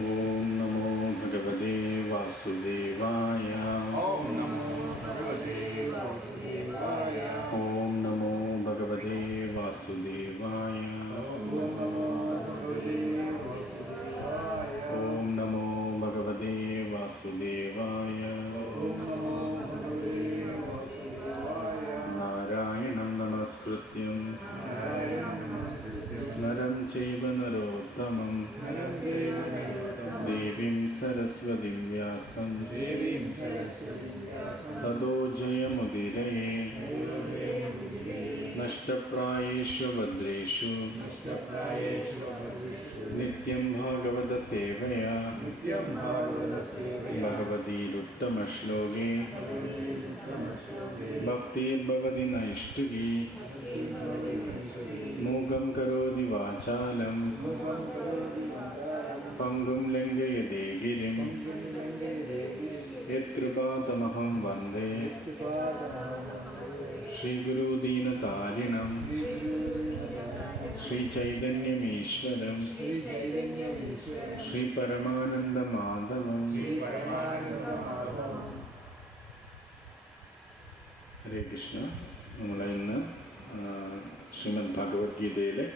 ഓം നമോ ഭഗവതേ വാസുദേവായ. ഓം നമോ ഭഗവതേ വാസുദേവായ. ഓം നമോ ഭഗവതേ വാസുദേവായ. ഓം നമോ ഭഗവതേ വാസുദേവായ. നാരായണം നമസ്കൃത്യം നരം ചൈവ നരോത്തമം ദേവീം സരസ്വതീം വ്യാസം തതോ ജയമുദീരയേ. നഷ്ടപ്രായേഷു ഭദ്രേഷു നിത്യം ഭാഗവത സേവയാ ഭഗവതീരുത്തമശ്ലോകേ ഭക്തിർഭവതി നൈഷ്ഠികീ. മൂകം കരോതി വാചാലം പങ്കും ലംഘയതേ ഗിരിം യത്കൃപാതമഹം വന്ദേ ശ്രീഗുരുദീനതാരിണം ശ്രീചൈതന്യമീശ്വരം ശ്രീപരമാനന്ദമാധവം. ഹരേ കൃഷ്ണ. നമ്മളിന്ന് ശ്രീമദ് ഭഗവത്ഗീതയിലെ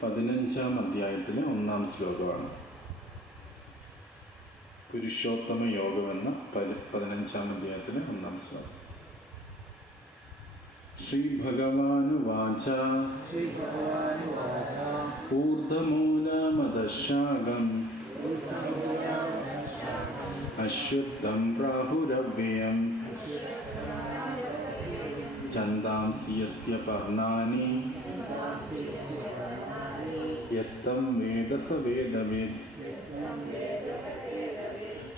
15-ാം അധ്യായത്തിലെ 1-ാം ശ്ലോകമാണ്. പുരുഷോത്തമ യോഗമെന്ന 15-ാം അധ്യായത്തിലെ 1-ാം ശ്ലോകം. ശ്രീഭഗവാനുവാച ഊർധ്വമൂലമദശാഖം അശ്വത്ഥം പ്രാഹുരവ്യയം ഛന്ദാംസി യസ്യ പർണാനി യസ്തം വേദ സ വേദവിദ്.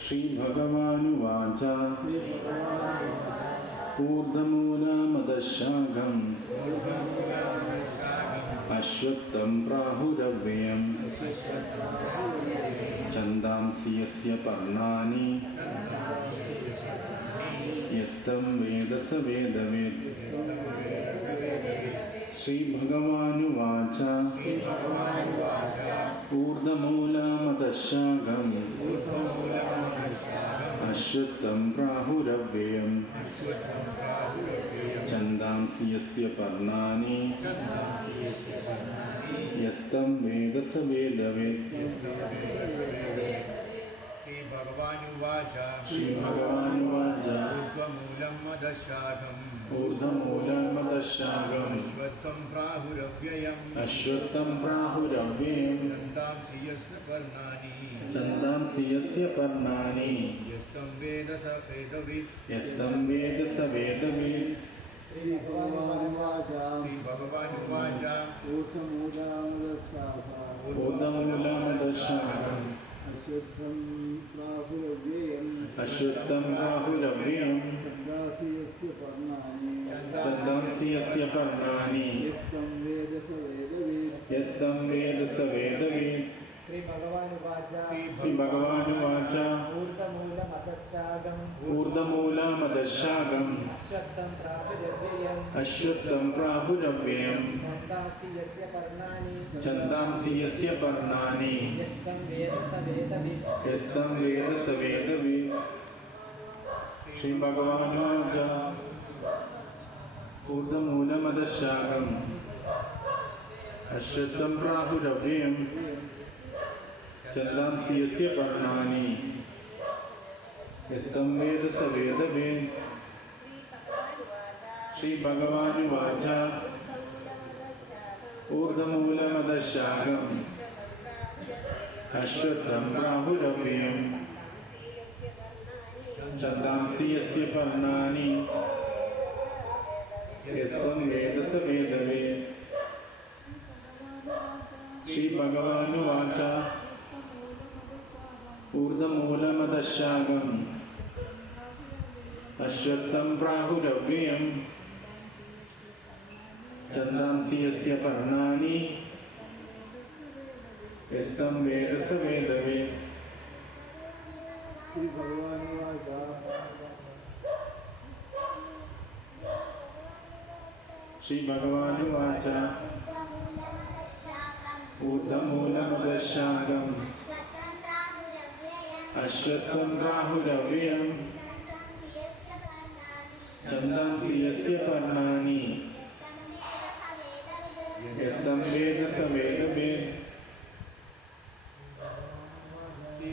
ശ്രീഭഗവാനുവാച ഊർധ്വമൂലമദശാഖം അശ്വത്ഥം പ്രാഹുരവ്യയം ഛന്ദാംസി യസ്യ പർണാനി യസ്തം വേദ സ വേദവിദ്. ശ്രീഭഗവാനുവാച ഊർധ്വമൂലമദശാഖം അശ്വത്ഥം പ്രാഹുരവ്യയം ഛന്ദാംസി യസ്യ പർണാനി യസ്തം വേദ സ വേദവിദ്. ശ്രീഭഗവാനുവാച ഊർധ്വമൂലമദശാഖം അശ്വത്ഥം പ്രാഹുരവ്യയം ഛന്ദാംസി യസ്യ പർണാനി യസ്തം വേദ സ വേദവിദ്. ശ്രീഭഗവാനുവാച ഊർധ്വമൂലമദശാഖം അശ്വത്ഥം പ്രാഹുരവ്യയം ഛന്ദാംസി യസ്യ പർണാനി യസ്തം വേദ സ വേദവിദ്. ശ്രീഭഗവാനുവാച ഊർധ്വമൂലമദശാഖം അശ്വത്ഥം പ്രാഹുരവ്യയം ഛന്ദാംസി യസ്യ പർണാനി യസ്തം വേദ സ വേദവിദ്. ശ്രീഭഗവാനുവാച ഊർധ്വമൂലമദശാഖം അശ്വത്ഥം പ്രാഹുരവ്യയം ഛന്ദാംസി യസ്യ പർണാനി യസ്തം വേദ സ വേദവിദ്. ശ്രീഭഗവാനുവാച ഊർധ്വമൂലമദശാഖം അശ്വത്ഥം പ്രാഹുരവ്യയം ഛന്ദാംസി യസ്യ പർണാനി യസ്തം വേദ സ വേദവിദ്. ശ്രീഭഗവാനുവാച ഊർധ്വമൂലമദശാഖം അശ്വത്ഥം പ്രാഹുരവ്യയം ഛന്ദാംസി യസ്യ പർണാനി യസ്തം വേദ സ വേദവിദ്. ശ്രീഭഗവാനുവാച ഊർധ്വമൂലമദശാഖം അശ്വത്ഥം പ്രാഹുരവ്യം ഛന്ദാംസി യസ്യ പർണാനി യസ്സം വേദ സ വേദവേദ്.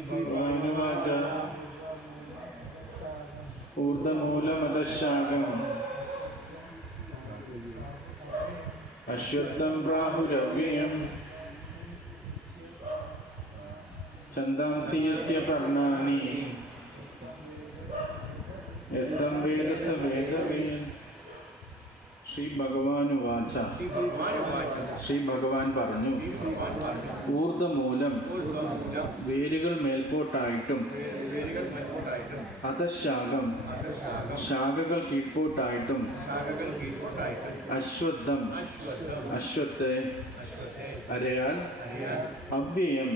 ഭഗവാനുവാച ഊർധ്വമൂലമധഃശാഖം അശ്വത്ഥം പ്രാഹുരവ്യം ഛന്ദാംസി യസ്യ പർണാനി യസ്സം വേദ സ വേദവേദ്. ശ്രീ ഭഗവാനുവാച ശ്രീ ഭഗവാൻ പറഞ്ഞു, ഊർധ്വമൂലം വേരുകൾ മേൽപോട്ടായിട്ടും അധഃശാഖം ശാഖകൾ കീഴ്പോട്ടായിട്ടും അശ്വത്ഥം അശ്വത്തെ അരയാൽ അവ്യയം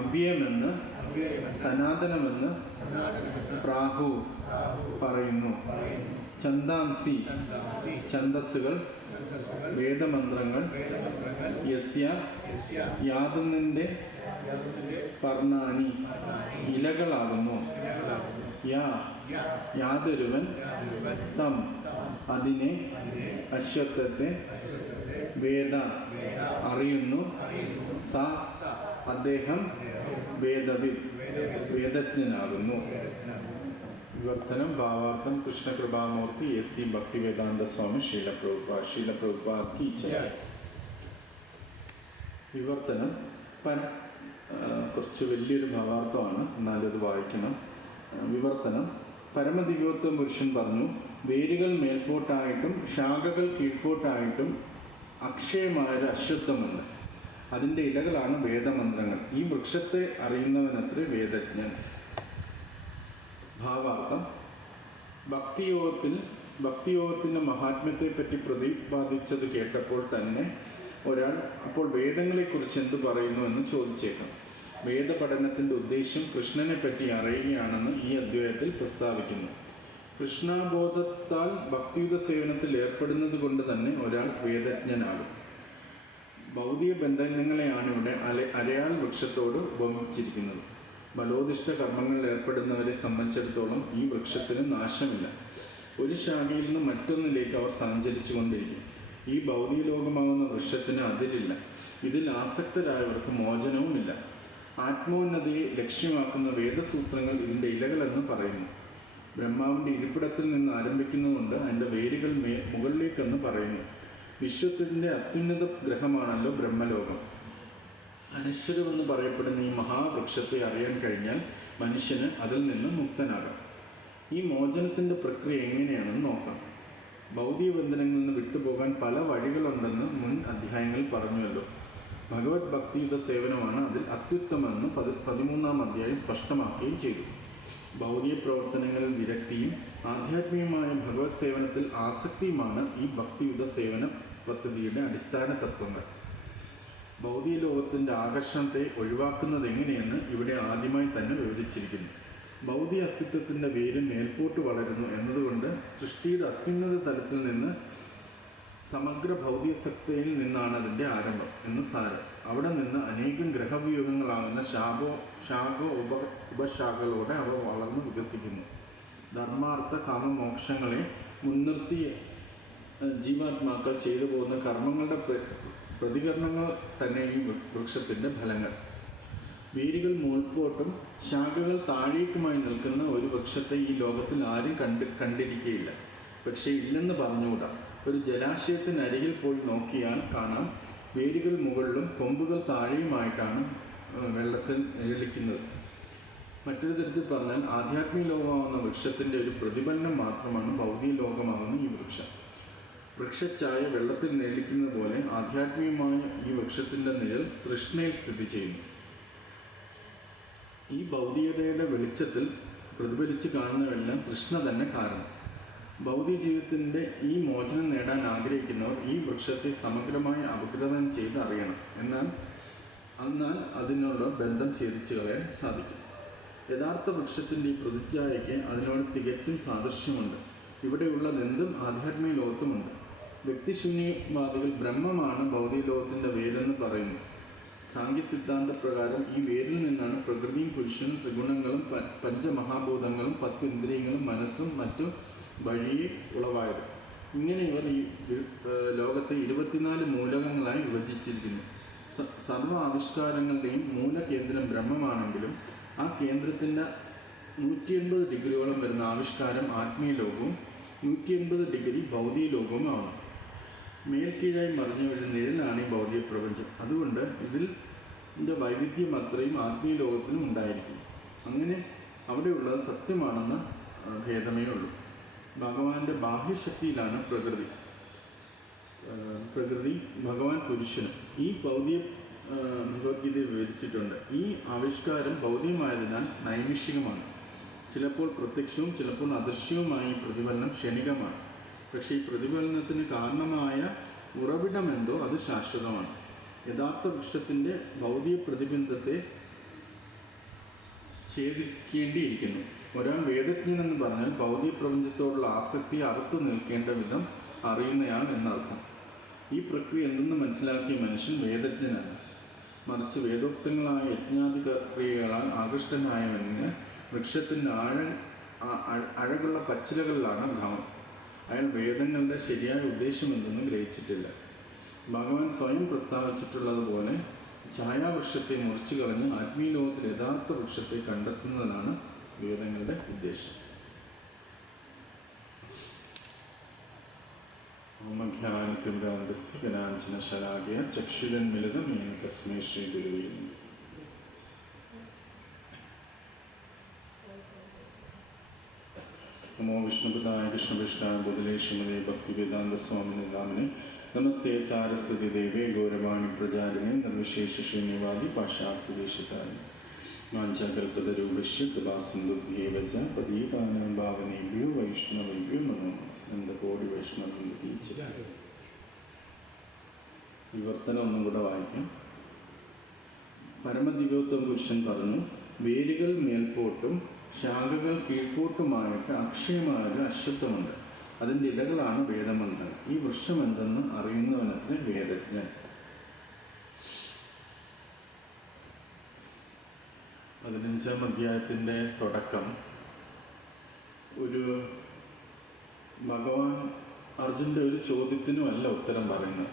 അവ്യയമെന്ന് സനാതനമെന്ന് പ്രാഹു പറയുന്നു. ഛന്ദാംസി ഛന്ദസ്സുകൾ വേദമന്ത്രങ്ങൾ യസ്യ യാതൊന്നിൻ്റെ പർണാനി ഇലകളാകുന്നു. യാതൊരുവൻ തം അതിനെ അശ്വത്ഥത്തെ വേദ അറിയുന്നു. സ അദ്ദേഹം വേദവിദ് വേദജ്ഞനാകുന്നു. വിവർത്തനം ഭാവാർത്ഥം കൃഷ്ണകൃപാമൂർത്തി എസ്.സി. ഭക്തിവേദാന്ത സ്വാമി ശീലപ്രഭുപാദ് കി ജയ്. വിവർത്തനം കുറച്ച് വലിയൊരു ഭാവാർത്ഥമാണ്, എന്നാലും അത് വായിക്കണം. വിവർത്തനം: പരമദിവ്യോത്തമ പുരുഷൻ പറഞ്ഞു, വേരുകൾ മേൽപോട്ടായിട്ടും ശാഖകൾ കീഴ്പോട്ടായിട്ടും അക്ഷയമായൊരു അശ്വത്ഥമെന്ന്. അതിൻ്റെ ഇലകളാണ് വേദമന്ത്രങ്ങൾ. ഈ വൃക്ഷത്തെ അറിയുന്നവനത്രേ വേദജ്ഞൻ. ഭാവാർത്ഥം: ഭക്തിയോഗത്തിൻ്റെ മഹാത്മ്യത്തെപ്പറ്റി പ്രതിപാദിച്ചത് കേട്ടപ്പോൾ തന്നെ ഒരാൾ അപ്പോൾ വേദങ്ങളെക്കുറിച്ച് എന്തു പറയുന്നു എന്ന് ചോദിച്ചേക്കാം. വേദപഠനത്തിൻ്റെ ഉദ്ദേശ്യം കൃഷ്ണനെ പറ്റി അറിയുകയാണെന്ന് ഈ അദ്വൈതത്തിൽ പ്രസ്താവിക്കുന്നു. കൃഷ്ണബോധത്താൽ ഭക്തിയുത സേവനത്തിൽ ഏർപ്പെടുന്നത് കൊണ്ട് തന്നെ ഒരാൾ വേദജ്ഞനാകും. ഭൗതിക ബന്ധനങ്ങളെയാണ് ഇവിടെ അരയാൽ വൃക്ഷത്തോട് ഉപമിച്ചിരിക്കുന്നത്. ബലോദിഷ്ട കർമ്മങ്ങളിൽ ഏർപ്പെടുന്നവരെ സംബന്ധിച്ചിടത്തോളം ഈ വൃക്ഷത്തിന് നാശമില്ല. ഒരു ശാഖയിൽ നിന്ന് മറ്റൊന്നിലേക്ക് അവർ സഞ്ചരിച്ചു കൊണ്ടിരിക്കും. ഈ ഭൗതിക ലോകമാകുന്ന വൃക്ഷത്തിന് അതിരില്ല. ഇതിൽ ആസക്തരായവർക്ക് മോചനവുമില്ല. ആത്മോന്നതിയെ ലക്ഷ്യമാക്കുന്ന വേദസൂത്രങ്ങൾ ഇതിൻ്റെ ഇലകളെന്ന് പറയുന്നു. ബ്രഹ്മാവിൻ്റെ ഇരിപ്പിടത്തിൽ നിന്ന് ആരംഭിക്കുന്നതുകൊണ്ട് അതിൻ്റെ വേരുകൾ മുകളിലേക്കെന്ന് പറയുന്നു. വിശ്വത്തിൻ്റെ അത്യുന്നത ഗ്രഹമാണല്ലോ ബ്രഹ്മലോകം. അനശ്വരമെന്ന് പറയപ്പെടുന്ന ഈ മഹാവൃക്ഷത്തെ അറിയാൻ കഴിഞ്ഞാൽ മനുഷ്യന് അതിൽ നിന്ന് മുക്തനാകാം. ഈ മോചനത്തിൻ്റെ പ്രക്രിയ എങ്ങനെയാണെന്ന് നോക്കാം. ഭൗതിക ബന്ധനങ്ങളിൽ നിന്ന് വിട്ടുപോകാൻ പല വഴികളുണ്ടെന്ന് മുൻ അധ്യായങ്ങളിൽ പറഞ്ഞുവല്ലോ. ഭഗവത് ഭക്തിയുത സേവനമാണ് അതിൽ അത്യുത്തമെന്ന് 13-ാം അധ്യായം സ്പഷ്ടമാക്കുകയും ചെയ്തു. ഭൗതിക പ്രവർത്തനങ്ങളിൽ വിരക്തിയും ആധ്യാത്മികമായ ഭഗവത് സേവനത്തിൽ ആസക്തിയുമാണ് ഈ ഭക്തിയുത സേവന പദ്ധതിയുടെ അടിസ്ഥാന തത്വങ്ങൾ. ഭൗതിക ലോകത്തിൻ്റെ ആകർഷണത്തെ ഒഴിവാക്കുന്നത് എങ്ങനെയെന്ന് ഇവിടെ ആദ്യമായി തന്നെ വിവരിച്ചിരിക്കുന്നു. ഭൗതിക അസ്തിത്വത്തിൻ്റെ വേര് മേൽപോട്ട് വളരുന്നു എന്നതുകൊണ്ട് സൃഷ്ടിയുടെ അത്യുന്നത തലത്തിൽ നിന്ന് സമഗ്ര ഭൗതിക സത്തയിൽ നിന്നാണ് അതിൻ്റെ ആരംഭം എന്ന് സാരം. അവിടെ നിന്ന് അനേകം ഗ്രഹവ്യൂഹങ്ങളാകുന്ന ഉപശാഖകളോടെ അവ വളർന്നു വികസിക്കുന്നു. ധർമാർത്ഥ കാമമോക്ഷങ്ങളെ മുൻനിർത്തി ജീവാത്മാക്കൾ ചെയ്തു പോകുന്ന കർമ്മങ്ങളുടെ പ്രതികരണങ്ങൾ തന്നെ ഈ വൃക്ഷത്തിൻ്റെ ഫലങ്ങൾ. വേരുകൾ മുൾപോട്ടും ശാഖകൾ താഴേക്കുമായി നിൽക്കുന്ന ഒരു വൃക്ഷത്തെ ഈ ലോകത്തിൽ ആരും കണ്ടിരിക്കുകയില്ല. പക്ഷേ ഇല്ലെന്ന് പറഞ്ഞുകൂടാ. ഒരു ജലാശയത്തിനരികിൽ പോയി നോക്കിയാൽ കാണാം, വേരുകൾ മുകളിലും കൊമ്പുകൾ താഴെയുമായിട്ടാണ് വെള്ളത്തിൽ നിഴലിക്കുന്നത്. മറ്റൊരു തരത്തിൽ പറഞ്ഞാൽ ആധ്യാത്മിക ലോകമാകുന്ന വൃക്ഷത്തിൻ്റെ ഒരു പ്രതിഫലനം മാത്രമാണ് ഭൗതിക ലോകമാകുന്ന ഈ വൃക്ഷം. വൃക്ഷച്ചായ വെള്ളത്തിൽ നിഴലിക്കുന്നത് പോലെ ആധ്യാത്മികമായ ഈ വൃക്ഷത്തിൻ്റെ നിഴൽ തൃഷ്ണയിൽ സ്ഥിതി ചെയ്യുന്നു. ഈ ഭൗതികതയുടെ വെളിച്ചത്തിൽ പ്രതിഫലിച്ച് കാണുന്നവെല്ലാം തൃഷ്ണ തന്നെ കാരണം. ഭൗതിക ജീവിതത്തിൻ്റെ ഈ മോചനം നേടാൻ ആഗ്രഹിക്കുന്നവർ ഈ വൃക്ഷത്തെ സമഗ്രമായി അപഗ്രഥനം ചെയ്ത് അറിയണം. എന്നാൽ അതിനോട് ബന്ധം ഛേദിച്ചു കളയാൻ സാധിക്കും. യഥാർത്ഥ വൃക്ഷത്തിൻ്റെ ഈ പ്രതിച്ഛായയ്ക്ക് അതിനോട് തികച്ചും സാദൃശ്യമുണ്ട്. ഇവിടെയുള്ളതെന്തും ആധ്യാത്മിക ലോകത്തുമുണ്ട്. വ്യക്തിശൂന്യവാദികൾ ബ്രഹ്മമാണ് ഭൗതിക ലോകത്തിൻ്റെ വേരെന്ന് പറയുന്നു. സാങ്ക്യസിദ്ധാന്ത പ്രകാരം ഈ വേരിൽ നിന്നാണ് പ്രകൃതിയും പുരുഷനും ത്രിഗുണങ്ങളും പഞ്ചമഹാഭൂതങ്ങളും 10 ഇന്ദ്രിയങ്ങളും മനസ്സും മറ്റും വഴിയെ ഉളവായത്. ഇങ്ങനെ ഇവർ ഈ ലോകത്തെ 24 മൂലകങ്ങളായി വിഭജിച്ചിരിക്കുന്നു. സർവ ആവിഷ്കാരങ്ങളുടെയും മൂലകേന്ദ്രം ബ്രഹ്മമാണെങ്കിലും ആ കേന്ദ്രത്തിൻ്റെ 180 ഡിഗ്രിയോളം വരുന്ന ആവിഷ്കാരം ആത്മീയ ലോകവും 180 ഡിഗ്രി ഭൗതിക ലോകവുമാണ്. മേൽക്കീഴായി മറിഞ്ഞ ഒരു നിഴലാണ് ഈ ഭൗതിക പ്രപഞ്ചം. അതുകൊണ്ട് ഇതിൻ്റെ വൈവിധ്യം അത്രയും ആത്മീയ ലോകത്തിനും ഉണ്ടായിരിക്കും. അങ്ങനെ അവിടെയുള്ളത് സത്യമാണെന്ന ഭേദമേ ഉള്ളൂ. ഭഗവാന്റെ ബാഹ്യശക്തിയിലാണ് പ്രകൃതി ഭഗവാൻ പുരുഷനും. ഈ ഭൗതിക ഭഗവത്ഗീത വിവരിച്ചിട്ടുണ്ട്. ഈ ആവിഷ്കാരം ഭൗതികമായതിനാൽ നൈമിഷികമാണ്. ചിലപ്പോൾ പ്രത്യക്ഷവും ചിലപ്പോൾ അദൃശ്യവുമായ ഈ പ്രതിഫലനം ക്ഷണികമാണ്. പക്ഷേ ഈ പ്രതിഫലനത്തിന് കാരണമായ ഉറവിടമെന്തോ അത് ശാശ്വതമാണ്. യഥാർത്ഥ വൃക്ഷത്തിൻ്റെ ഭൗതിക പ്രതിബിംബത്തെ ഛേദിക്കേണ്ടിയിരിക്കുന്നു. ഒരാൾ വേദജ്ഞൻ എന്ന് പറഞ്ഞാൽ ഭൗതിക പ്രപഞ്ചത്തോടുള്ള ആസക്തി അറുത്തു നിൽക്കേണ്ട വിധം അറിയുന്നയാൾ എന്നർത്ഥം. ഈ പ്രക്രിയ എന്തെന്ന് മനസ്സിലാക്കിയ മനുഷ്യൻ വേദജ്ഞനാണ്. മറിച്ച് വേദോക്തങ്ങളായ യജ്ഞാതി ക്രിയകളാൽ ആകൃഷ്ടനായവന് വൃക്ഷത്തിൻ്റെ അഴകുള്ള പച്ചിലകളിലാണ് ഭ്രമം. അയാൾ വേദങ്ങളുടെ ശരിയായ ഉദ്ദേശം എന്തെന്ന് ഗ്രഹിച്ചിട്ടില്ല. ഭഗവാൻ സ്വയം പ്രസ്താവിച്ചിട്ടുള്ളതുപോലെ ഛായാവൃക്ഷത്തെ മുറിച്ചു കളഞ്ഞ് ആത്മീയ ലോകത്തിൽ യഥാർത്ഥ വൃക്ഷത്തെ കണ്ടെത്തുന്നതാണ് വേദങ്ങളുടെ ഉദ്ദേശം. ഓമജ്ഞാനതിമിരാന്തസ്യനാഞ്ചനശലാകയ ചക്ഷുരന്മിലിതമേന തസ്മൈ ശ്രീ ഗുരുവേ നമഃ. നമോ വിഷ്ണുപദായ കൃഷ്ണകൃഷ്ണായ ബുധലേശ്വരേ ഭക്തിവേദാന്ത സ്വാമിനെ നാമിനെ നമസ്തേ സാരസ്വതി ദേവേ ഗൗരവാണി പ്രചാരിണേ നിർവിശേഷ ശൂന്യവാദി പാശ്ചാത്യദേശത്തായ വാഞ്ചാകൽപതരൂപശ്യ കൃപാസിന്ധുഭ്യേവ ച പതീതാനാം ഭാവനേഭ്യോ വൈഷ്ണവേഭ്യോ നമോ നന്ദകോടി വൈഷ്ണവ. വിവർത്തനം ഒന്നും കൂടെ വായിക്കാം. പരമദിവ്യോത്തമ പുരുഷൻ പറഞ്ഞു, വേരുകൾ മേൽപോട്ടും ശാഖകൾ കീഴ്പോട്ടുമായിട്ട് അക്ഷയമായ അശ്വത്ഥമുണ്ട്. അതിൻ്റെ ഇലകളാണ് വേദമന്ത്രങ്ങൾ. ഈ വൃക്ഷം എന്തെന്ന് അറിയുന്നവനത്തിന് വേദജ്ഞൻ. 15-ാം അധ്യായത്തിൻ്റെ തുടക്കം ഒരു ഭഗവാൻ അർജുൻ്റെ ഒരു ചോദ്യത്തിനുമല്ല ഉത്തരം പറയുന്നത്.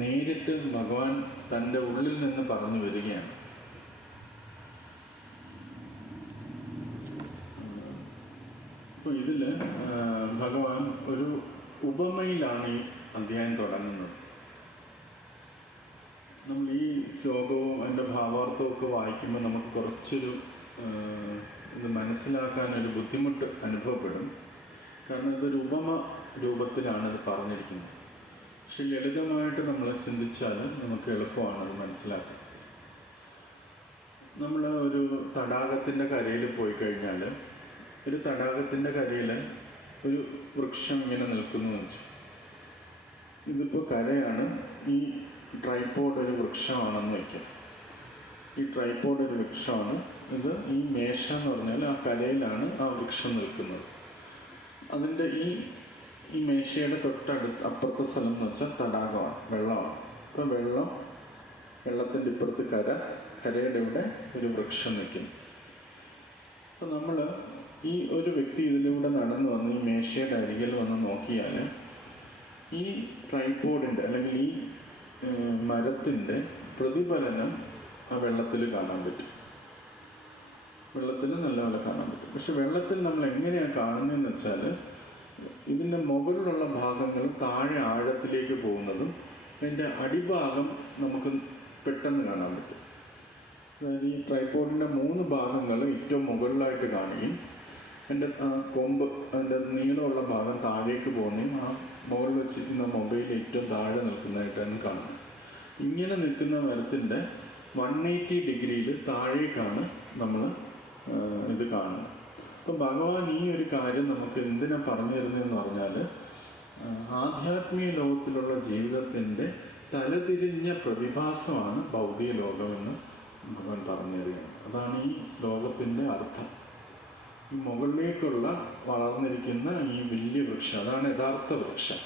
നേരിട്ട് ഭഗവാൻ തൻ്റെ ഉള്ളിൽ നിന്ന് പറഞ്ഞു വരികയാണ്. അപ്പോൾ ഇതിൽ ഭഗവാൻ ഒരു ഉപമയിലാണ് ഈ അധ്യായം തുടങ്ങുന്നത്. നമ്മൾ ഈ ശ്ലോകവും അതിൻ്റെ ഭാവാർത്ഥവും ഒക്കെ വായിക്കുമ്പോൾ നമുക്ക് കുറച്ചൊരു ഇത് മനസ്സിലാക്കാനൊരു ബുദ്ധിമുട്ട് അനുഭവപ്പെടും. കാരണം ഇതൊരു ഉപമ രൂപത്തിലാണ് ഇത് പറഞ്ഞിരിക്കുന്നത്. പക്ഷെ ലളിതമായിട്ട് നമ്മൾ ചിന്തിച്ചാൽ നമുക്ക് എളുപ്പമാണ് അത് മനസ്സിലാക്കാൻ. നമ്മൾ ഒരു തടാകത്തിൻ്റെ കരയിൽ പോയി കഴിഞ്ഞാൽ, ഒരു തടാകത്തിൻ്റെ കരയിൽ ഒരു വൃക്ഷം ഇങ്ങനെ നിൽക്കുന്നു വെച്ചു. ഇതിപ്പോൾ കരയാണ്, ഈ ട്രൈപോഡ് ഒരു വൃക്ഷമാണെന്ന് വയ്ക്കാം. ഈ ട്രൈപോഡ് ഒരു വൃക്ഷമാണ്. ഇത് ഈ മേശ എന്ന് പറഞ്ഞാൽ ആ കരയിലാണ് ആ വൃക്ഷം നിൽക്കുന്നത്. അതിൻ്റെ ഈ മേശയുടെ അപ്പുറത്തെ സ്ഥലം എന്ന് വെച്ചാൽ തടാകമാണ്, വെള്ളമാണ്. അപ്പോൾ വെള്ളത്തിൻ്റെ ഇപ്പുറത്ത് കരയുടെ ഇവിടെ ഒരു വൃക്ഷം നിൽക്കുന്നു. അപ്പോൾ നമ്മൾ ഈ ഒരു വ്യക്തി ഇതിലൂടെ നടന്നു വന്ന് ഈ മേശയുടെ അരികിൽ വന്ന് നോക്കിയാൽ ഈ ട്രൈപോഡിൻ്റെ അല്ലെങ്കിൽ ഈ മരത്തിൻ്റെ പ്രതിഫലനം ആ വെള്ളത്തിൽ കാണാൻ പറ്റും. വെള്ളത്തിൽ നല്ലപോലെ കാണാൻ പറ്റും. പക്ഷെ വെള്ളത്തിൽ നമ്മൾ എങ്ങനെയാണ് കാണുന്നതെന്ന് വെച്ചാൽ, ഇതിൻ്റെ മുകളിലുള്ള ഭാഗങ്ങൾ താഴെ ആഴത്തിലേക്ക് പോകുന്നതും അതിൻ്റെ അടിഭാഗം നമുക്ക് പെട്ടെന്ന് കാണാൻ പറ്റും. അതായത് ഈ ട്രൈപോഡിൻ്റെ 3 ഭാഗങ്ങൾ ഏറ്റവും മുകളിലായിട്ട് കാണുകയും അതിൻ്റെ കൊമ്പ്, അതിൻ്റെ നീളമുള്ള ഭാഗം താഴേക്ക് പോകുന്നതും ആ മുകളിൽ വെച്ചിരിക്കുന്ന മൊബൈൽ ഏറ്റവും താഴെ നിൽക്കുന്നതായിട്ടാണ് കാണുന്നത്. ഇങ്ങനെ നിൽക്കുന്ന മരത്തിൻ്റെ 180 ഡിഗ്രിയിൽ താഴേക്കാണ് നമ്മൾ ഇത് കാണുന്നത്. അപ്പം ഭഗവാൻ ഈ ഒരു കാര്യം നമുക്ക് എന്തിനാണ് പറഞ്ഞു തരുന്നതെന്ന് പറഞ്ഞാൽ, ആധ്യാത്മിക ലോകത്തിലുള്ള ജീവിതത്തിൻ്റെ തലതിരിഞ്ഞ പ്രതിഭാസമാണ് ഭൗതിക ലോകമെന്ന് ഭഗവാൻ പറഞ്ഞു തരികയാണ്. അതാണ് ഈ ശ്ലോകത്തിൻ്റെ അർത്ഥം. ഈ മുകളിലേക്കുള്ള വളർന്നിരിക്കുന്ന ഈ വലിയ വൃക്ഷം, അതാണ് യഥാർത്ഥ വൃക്ഷം.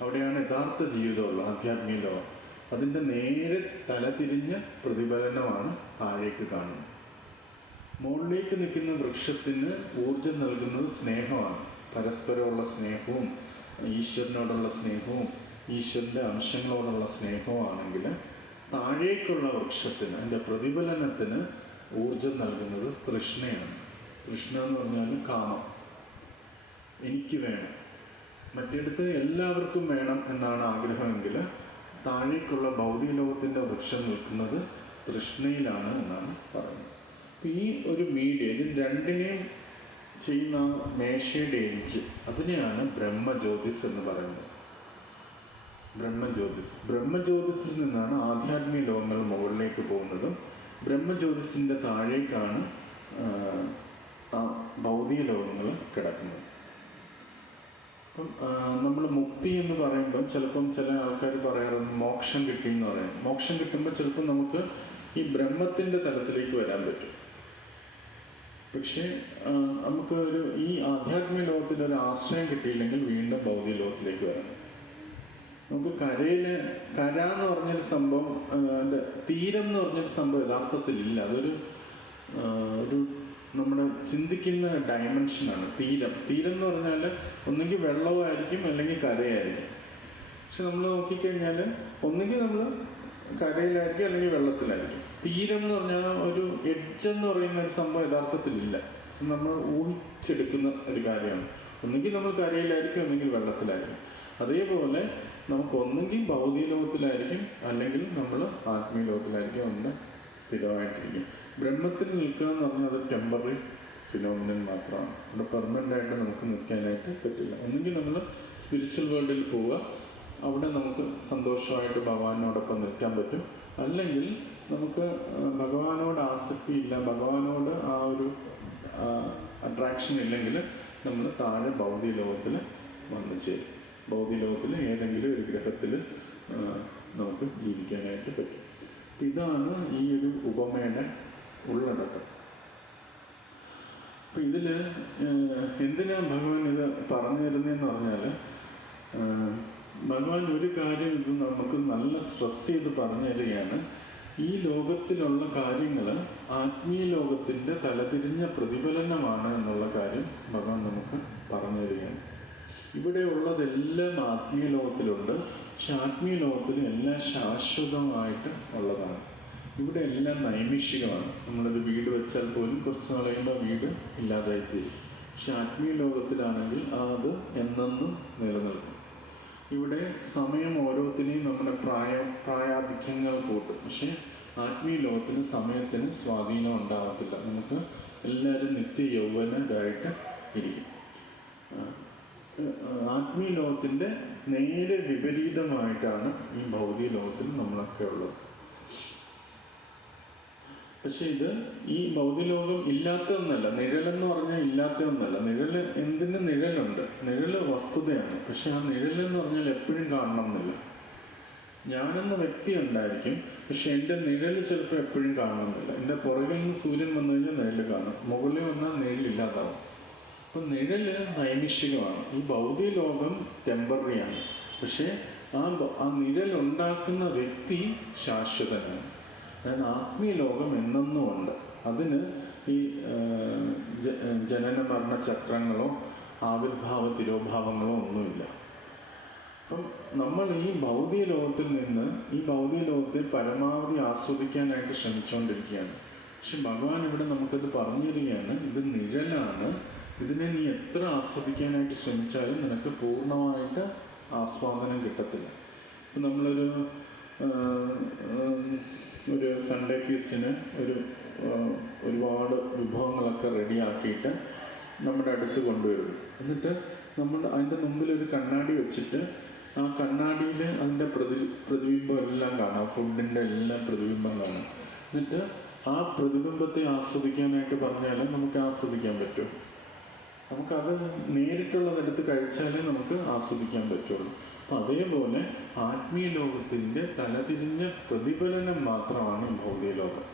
അവിടെയാണ് യഥാർത്ഥ ജീവിതമുള്ളത്, ആധ്യാത്മിക ലോകം. അതിൻ്റെ നേരെ തലതിരിഞ്ഞ പ്രതിഫലനമാണ് താഴേക്ക് കാണുന്നത്. മുകളിലേക്ക് നിൽക്കുന്ന വൃക്ഷത്തിന് ഊർജം നൽകുന്നത് സ്നേഹമാണ്. പരസ്പരമുള്ള സ്നേഹവും ഈശ്വരനോടുള്ള സ്നേഹവും ഈശ്വരൻ്റെ അംശങ്ങളോടുള്ള സ്നേഹവുമാണെങ്കിൽ താഴേക്കുള്ള വൃക്ഷത്തിന് അതിൻ്റെ പ്രതിഫലനത്തിന് ഊർജം നൽകുന്നത് തൃഷ്ണയാണ്. തൃഷ്ണ എന്ന് പറഞ്ഞാൽ കാമം. എനിക്ക് വേണം, മറ്റിടത്ത് എല്ലാവർക്കും വേണം എന്നാണ് ആഗ്രഹമെങ്കിൽ താഴേക്കുള്ള ഭൗതിക ലോകത്തിൻ്റെ വൃക്ഷം നിൽക്കുന്നത് തൃഷ്ണയിലാണ് എന്നാണ് പറയുന്നത്. ഈ ഒരു മീഡിയ ഇതിന് രണ്ടിനെയും ചെയ്യുന്ന മേശയുടെ എഡ്ജ്, അതിനെയാണ് ബ്രഹ്മജ്യോതിസ് എന്ന് പറയുന്നത്. ബ്രഹ്മജ്യോതിസിൽ നിന്നാണ് ആധ്യാത്മിക ലോകങ്ങൾ മുകളിലേക്ക് പോകുന്നതും ബ്രഹ്മജ്യോതിസിൻ്റെ താഴേക്കാണ് ഭൗതിക ലോകങ്ങൾ കിടക്കുന്നത്. അപ്പം നമ്മൾ മുക്തി എന്ന് പറയുമ്പം ചിലപ്പം ചില ആൾക്കാർ പറയാറുണ്ട് മോക്ഷം കിട്ടിയെന്ന് പറയാം. മോക്ഷം കിട്ടുമ്പോൾ ചിലപ്പോൾ നമുക്ക് ഈ ബ്രഹ്മത്തിൻ്റെ തലത്തിലേക്ക് വരാൻ പറ്റും. പക്ഷേ നമുക്ക് ഈ ആധ്യാത്മിക ലോകത്തിലൊരു ആശ്രയം കിട്ടിയില്ലെങ്കിൽ വീണ്ടും ഭൗതിക ലോകത്തിലേക്ക് വരണം. നമുക്ക് കര എന്ന് പറഞ്ഞൊരു സംഭവം, അതിൻ്റെ തീരം എന്ന് പറഞ്ഞൊരു സംഭവം യഥാർത്ഥത്തിലില്ല. അതൊരു നമ്മുടെ ചിന്തിക്കുന്ന ഡയമെൻഷനാണ് തീരം. തീരം എന്ന് പറഞ്ഞാൽ ഒന്നുകിൽ വെള്ളമായിരിക്കും അല്ലെങ്കിൽ കരയായിരിക്കും. പക്ഷെ നമ്മൾ നോക്കിക്കഴിഞ്ഞാൽ ഒന്നുകിൽ നമ്മൾ കരയിലായിരിക്കും അല്ലെങ്കിൽ വെള്ളത്തിലായിരിക്കും. തീരം എന്ന് പറഞ്ഞാൽ ഒരു എഡ്ജ് എന്ന് പറയുന്ന ഒരു സംഭവം യഥാർത്ഥത്തിലില്ല. നമ്മൾ ഊഹിച്ചെടുക്കുന്ന ഒരു കാര്യമാണ്. ഒന്നുകിൽ നമ്മൾ കരയിലായിരിക്കും ഒന്നുകിൽ വെള്ളത്തിലായിരിക്കും. അതേപോലെ നമുക്ക് ഒന്നുകിൽ ഭൗതിക ലോകത്തിലായിരിക്കും അല്ലെങ്കിൽ നമ്മൾ ആത്മീയ ലോകത്തിലായിരിക്കും ഒന്ന് സ്ഥിരമായിട്ടിരിക്കും. ബ്രഹ്മത്തിൽ നിൽക്കുക എന്ന് പറഞ്ഞാൽ അത് ടെമ്പററി ഫിനോമിനൻ മാത്രമാണ്. അവിടെ പെർമനൻ്റ് ആയിട്ട് നമുക്ക് നിൽക്കാനായിട്ട് പറ്റില്ല. ഒന്നുകിൽ നമ്മൾ സ്പിരിച്വൽ വേൾഡിൽ പോവുക, അവിടെ നമുക്ക് സന്തോഷമായിട്ട് ഭഗവാനോടൊപ്പം നിൽക്കാൻ പറ്റും. അല്ലെങ്കിൽ നമുക്ക് ഭഗവാനോട് ആസക്തി ഇല്ല, ഭഗവാനോട് ആ ഒരു അട്രാക്ഷൻ ഇല്ലെങ്കിൽ നമ്മൾ താഴെ ഭൗതിക ലോകത്തിൽ വന്നു ചേരും. ഭൗതിക ലോകത്തിൽ ഏതെങ്കിലും ഒരു ഗ്രഹത്തിൽ നമുക്ക് ജീവിക്കാനായിട്ട് പറ്റും. ഇതാണ് ഈ ഒരു ഉപമയുടെ ഉള്ളടക്കം. അപ്പം ഇതിൽ എന്തിനാണ് ഭഗവാൻ ഇത് പറഞ്ഞു തരുന്നതെന്ന് പറഞ്ഞാൽ, ഭഗവാൻ ഒരു കാര്യം ഇത് നമുക്ക് നല്ല സ്ട്രെസ് ചെയ്ത് പറഞ്ഞു തരികയാണ്. ഈ ലോകത്തിലുള്ള കാര്യങ്ങൾ ആത്മീയ ലോകത്തിൻ്റെ തലതിരിഞ്ഞ പ്രതിഫലനമാണ് എന്നുള്ള കാര്യം ഭഗവാൻ നമുക്ക് പറഞ്ഞു തരികയാണ്. ഇവിടെ ഉള്ളതെല്ലാം ആത്മീയ ലോകത്തിലുണ്ട്. പക്ഷെ ആത്മീയ ലോകത്തിൽ എല്ലാം ശാശ്വതമായിട്ട് ഉള്ളതാണ്. ഇവിടെ എല്ലാം നൈമിഷികമാണ്. നമ്മളൊരു വീട് വെച്ചാൽ പോലും കുറച്ച് നാൾ കഴിയുമ്പോൾ വീട് ഇല്ലാതായിത്തീരും. പക്ഷെ ആത്മീയ ലോകത്തിലാണെങ്കിൽ അത് എന്നെന്നും നിലനിൽക്കും. ഇവിടെ സമയം ഓരോത്തിനെയും നമ്മുടെ പ്രായാധിക്യങ്ങൾ കൂട്ടും. പക്ഷെ ആത്മീയ ലോകത്തിന് സമയത്തിന് സ്വാധീനം ഉണ്ടാകത്തില്ല. നമുക്ക് എല്ലാവരും നിത്യ യൗവനരായിട്ട് ഇരിക്കും. ആത്മീയ ലോകത്തിൻ്റെ നേരെ വിപരീതമായിട്ടാണ് ഈ ഭൗതിക ലോകത്തിൽ നമ്മളൊക്കെ ഉള്ളത്. പക്ഷെ ഇത് ഈ ഭൗതിക ലോകം ഇല്ലാത്തതൊന്നല്ല. നിഴലെന്ന് പറഞ്ഞാൽ ഇല്ലാത്തതൊന്നല്ല. എന്തിന് നിഴലുണ്ട്? നിഴല് വസ്തുതയാണ്. പക്ഷെ ആ നിഴലെന്ന് പറഞ്ഞാൽ എപ്പോഴും കാണണമെന്നില്ല. ഞാനെന്ന വ്യക്തി ഉണ്ടായിരിക്കും, പക്ഷെ എൻ്റെ നിഴല് ചിലപ്പോൾ എപ്പോഴും കാണണമെന്നില്ല. എൻ്റെ പുറകിൽ നിന്ന് സൂര്യൻ വന്നു കഴിഞ്ഞാൽ നിഴല് കാണും, മുകളിൽ വന്നാൽ നിഴലില്ലാതാവും. അപ്പം നിഴല് നൈമിഷികമാണ്. ഈ ഭൗതിക ലോകം ടെമ്പററിയാണ്. പക്ഷേ ആ നിഴലുണ്ടാക്കുന്ന വ്യക്തി ശാശ്വതനാണ്. അതായത് ആത്മീയ ലോകം എന്നെന്നും ഉണ്ട്. അതിന് ഈ ജനന മരണ ചക്രങ്ങളോ ആവിർഭാവ തിരോഭാവങ്ങളോ ഒന്നുമില്ല. അപ്പം നമ്മൾ ഈ ഭൗതിക ലോകത്തിൽ നിന്ന് ഈ ഭൗതിക ലോകത്തെ പരമാവധി ആസ്വദിക്കാനായിട്ട് ശ്രമിച്ചുകൊണ്ടിരിക്കുകയാണ്. പക്ഷെ ഭഗവാൻ ഇവിടെ നമുക്കത് പറഞ്ഞു തരികയാണ്, ഇത് നിഴലാണ്. ഇതിനെ നീ എത്ര ആസ്വദിക്കാനായിട്ട് ശ്രമിച്ചാലും നിനക്ക് പൂർണ്ണമായിട്ട് ആസ്വാദനം കിട്ടത്തില്ല. ഇപ്പം നമ്മളൊരു സൺഡേ ഫീസ്റ്റിന് ഒരുപാട് വിഭവങ്ങളൊക്കെ റെഡിയാക്കിയിട്ട് നമ്മുടെ അടുത്ത് കൊണ്ടുവരുന്നു. എന്നിട്ട് നമ്മൾ അതിൻ്റെ മുമ്പിൽ ഒരു കണ്ണാടി വെച്ചിട്ട് ആ കണ്ണാടിയിൽ അതിൻ്റെ പ്രതിബിംബം എല്ലാം കാണാം, ഫുഡിൻ്റെ എല്ലാം പ്രതിബിംബം കാണാം. എന്നിട്ട് ആ പ്രതിബിംബത്തെ ആസ്വദിക്കാനായിട്ട് പറഞ്ഞാൽ നമുക്ക് ആസ്വദിക്കാൻ പറ്റും. നമുക്കത് നേരിട്ടുള്ളതെടുത്ത് കഴിച്ചാലേ നമുക്ക് ആസ്വദിക്കാൻ പറ്റുള്ളൂ. അപ്പം അതേപോലെ ആത്മീയ ലോകത്തിൻ്റെ തലതിരിഞ്ഞ പ്രതിഫലനം മാത്രമാണ് ഈ ഭൗതിക ലോകം.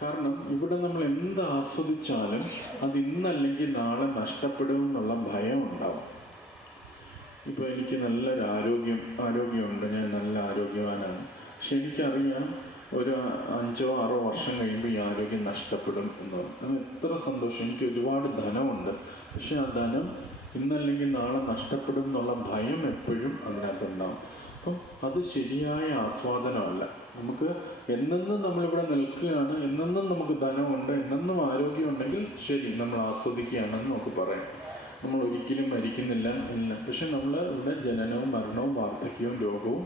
കാരണം ഇവിടെ നമ്മൾ എന്ത് ആസ്വദിച്ചാലും അത് ഇന്നല്ലെങ്കിൽ നാളെ നഷ്ടപ്പെടുമെന്നുള്ള ഭയം ഉണ്ടാവും. ഇപ്പോൾ എനിക്ക് നല്ലൊരു ആരോഗ്യമുണ്ട്, ഞാൻ നല്ല ആരോഗ്യവാനാണ്. പക്ഷെ എനിക്കറിയാം ഒരു 5-6 വർഷം കഴിയുമ്പോൾ ഈ ആരോഗ്യം നഷ്ടപ്പെടും എന്ന് പറഞ്ഞു. അത് എത്ര സന്തോഷം. എനിക്ക് ഒരുപാട് ധനമുണ്ട്, പക്ഷെ ആ ധനം ഇന്നല്ലെങ്കിൽ നാളെ നഷ്ടപ്പെടും എന്നുള്ള ഭയം എപ്പോഴും അതിനകത്തുണ്ടാവും. അപ്പം അത് ശരിയായ ആസ്വാദനമല്ല. നമുക്ക് എന്നെന്നും നമ്മളിവിടെ നിൽക്കുകയാണ്, എന്നെന്നും നമുക്ക് ധനമുണ്ട്, എന്നെന്നും ആരോഗ്യമുണ്ടെങ്കിൽ ശരി, നമ്മൾ ആസ്വദിക്കുകയാണെന്ന് നമുക്ക് പറയാം. നമ്മൾ ഒരിക്കലും മരിക്കുന്നില്ല ഇല്ല. പക്ഷെ നമ്മൾ ഇവിടെ ജനനവും മരണവും വാർദ്ധക്യവും രോഗവും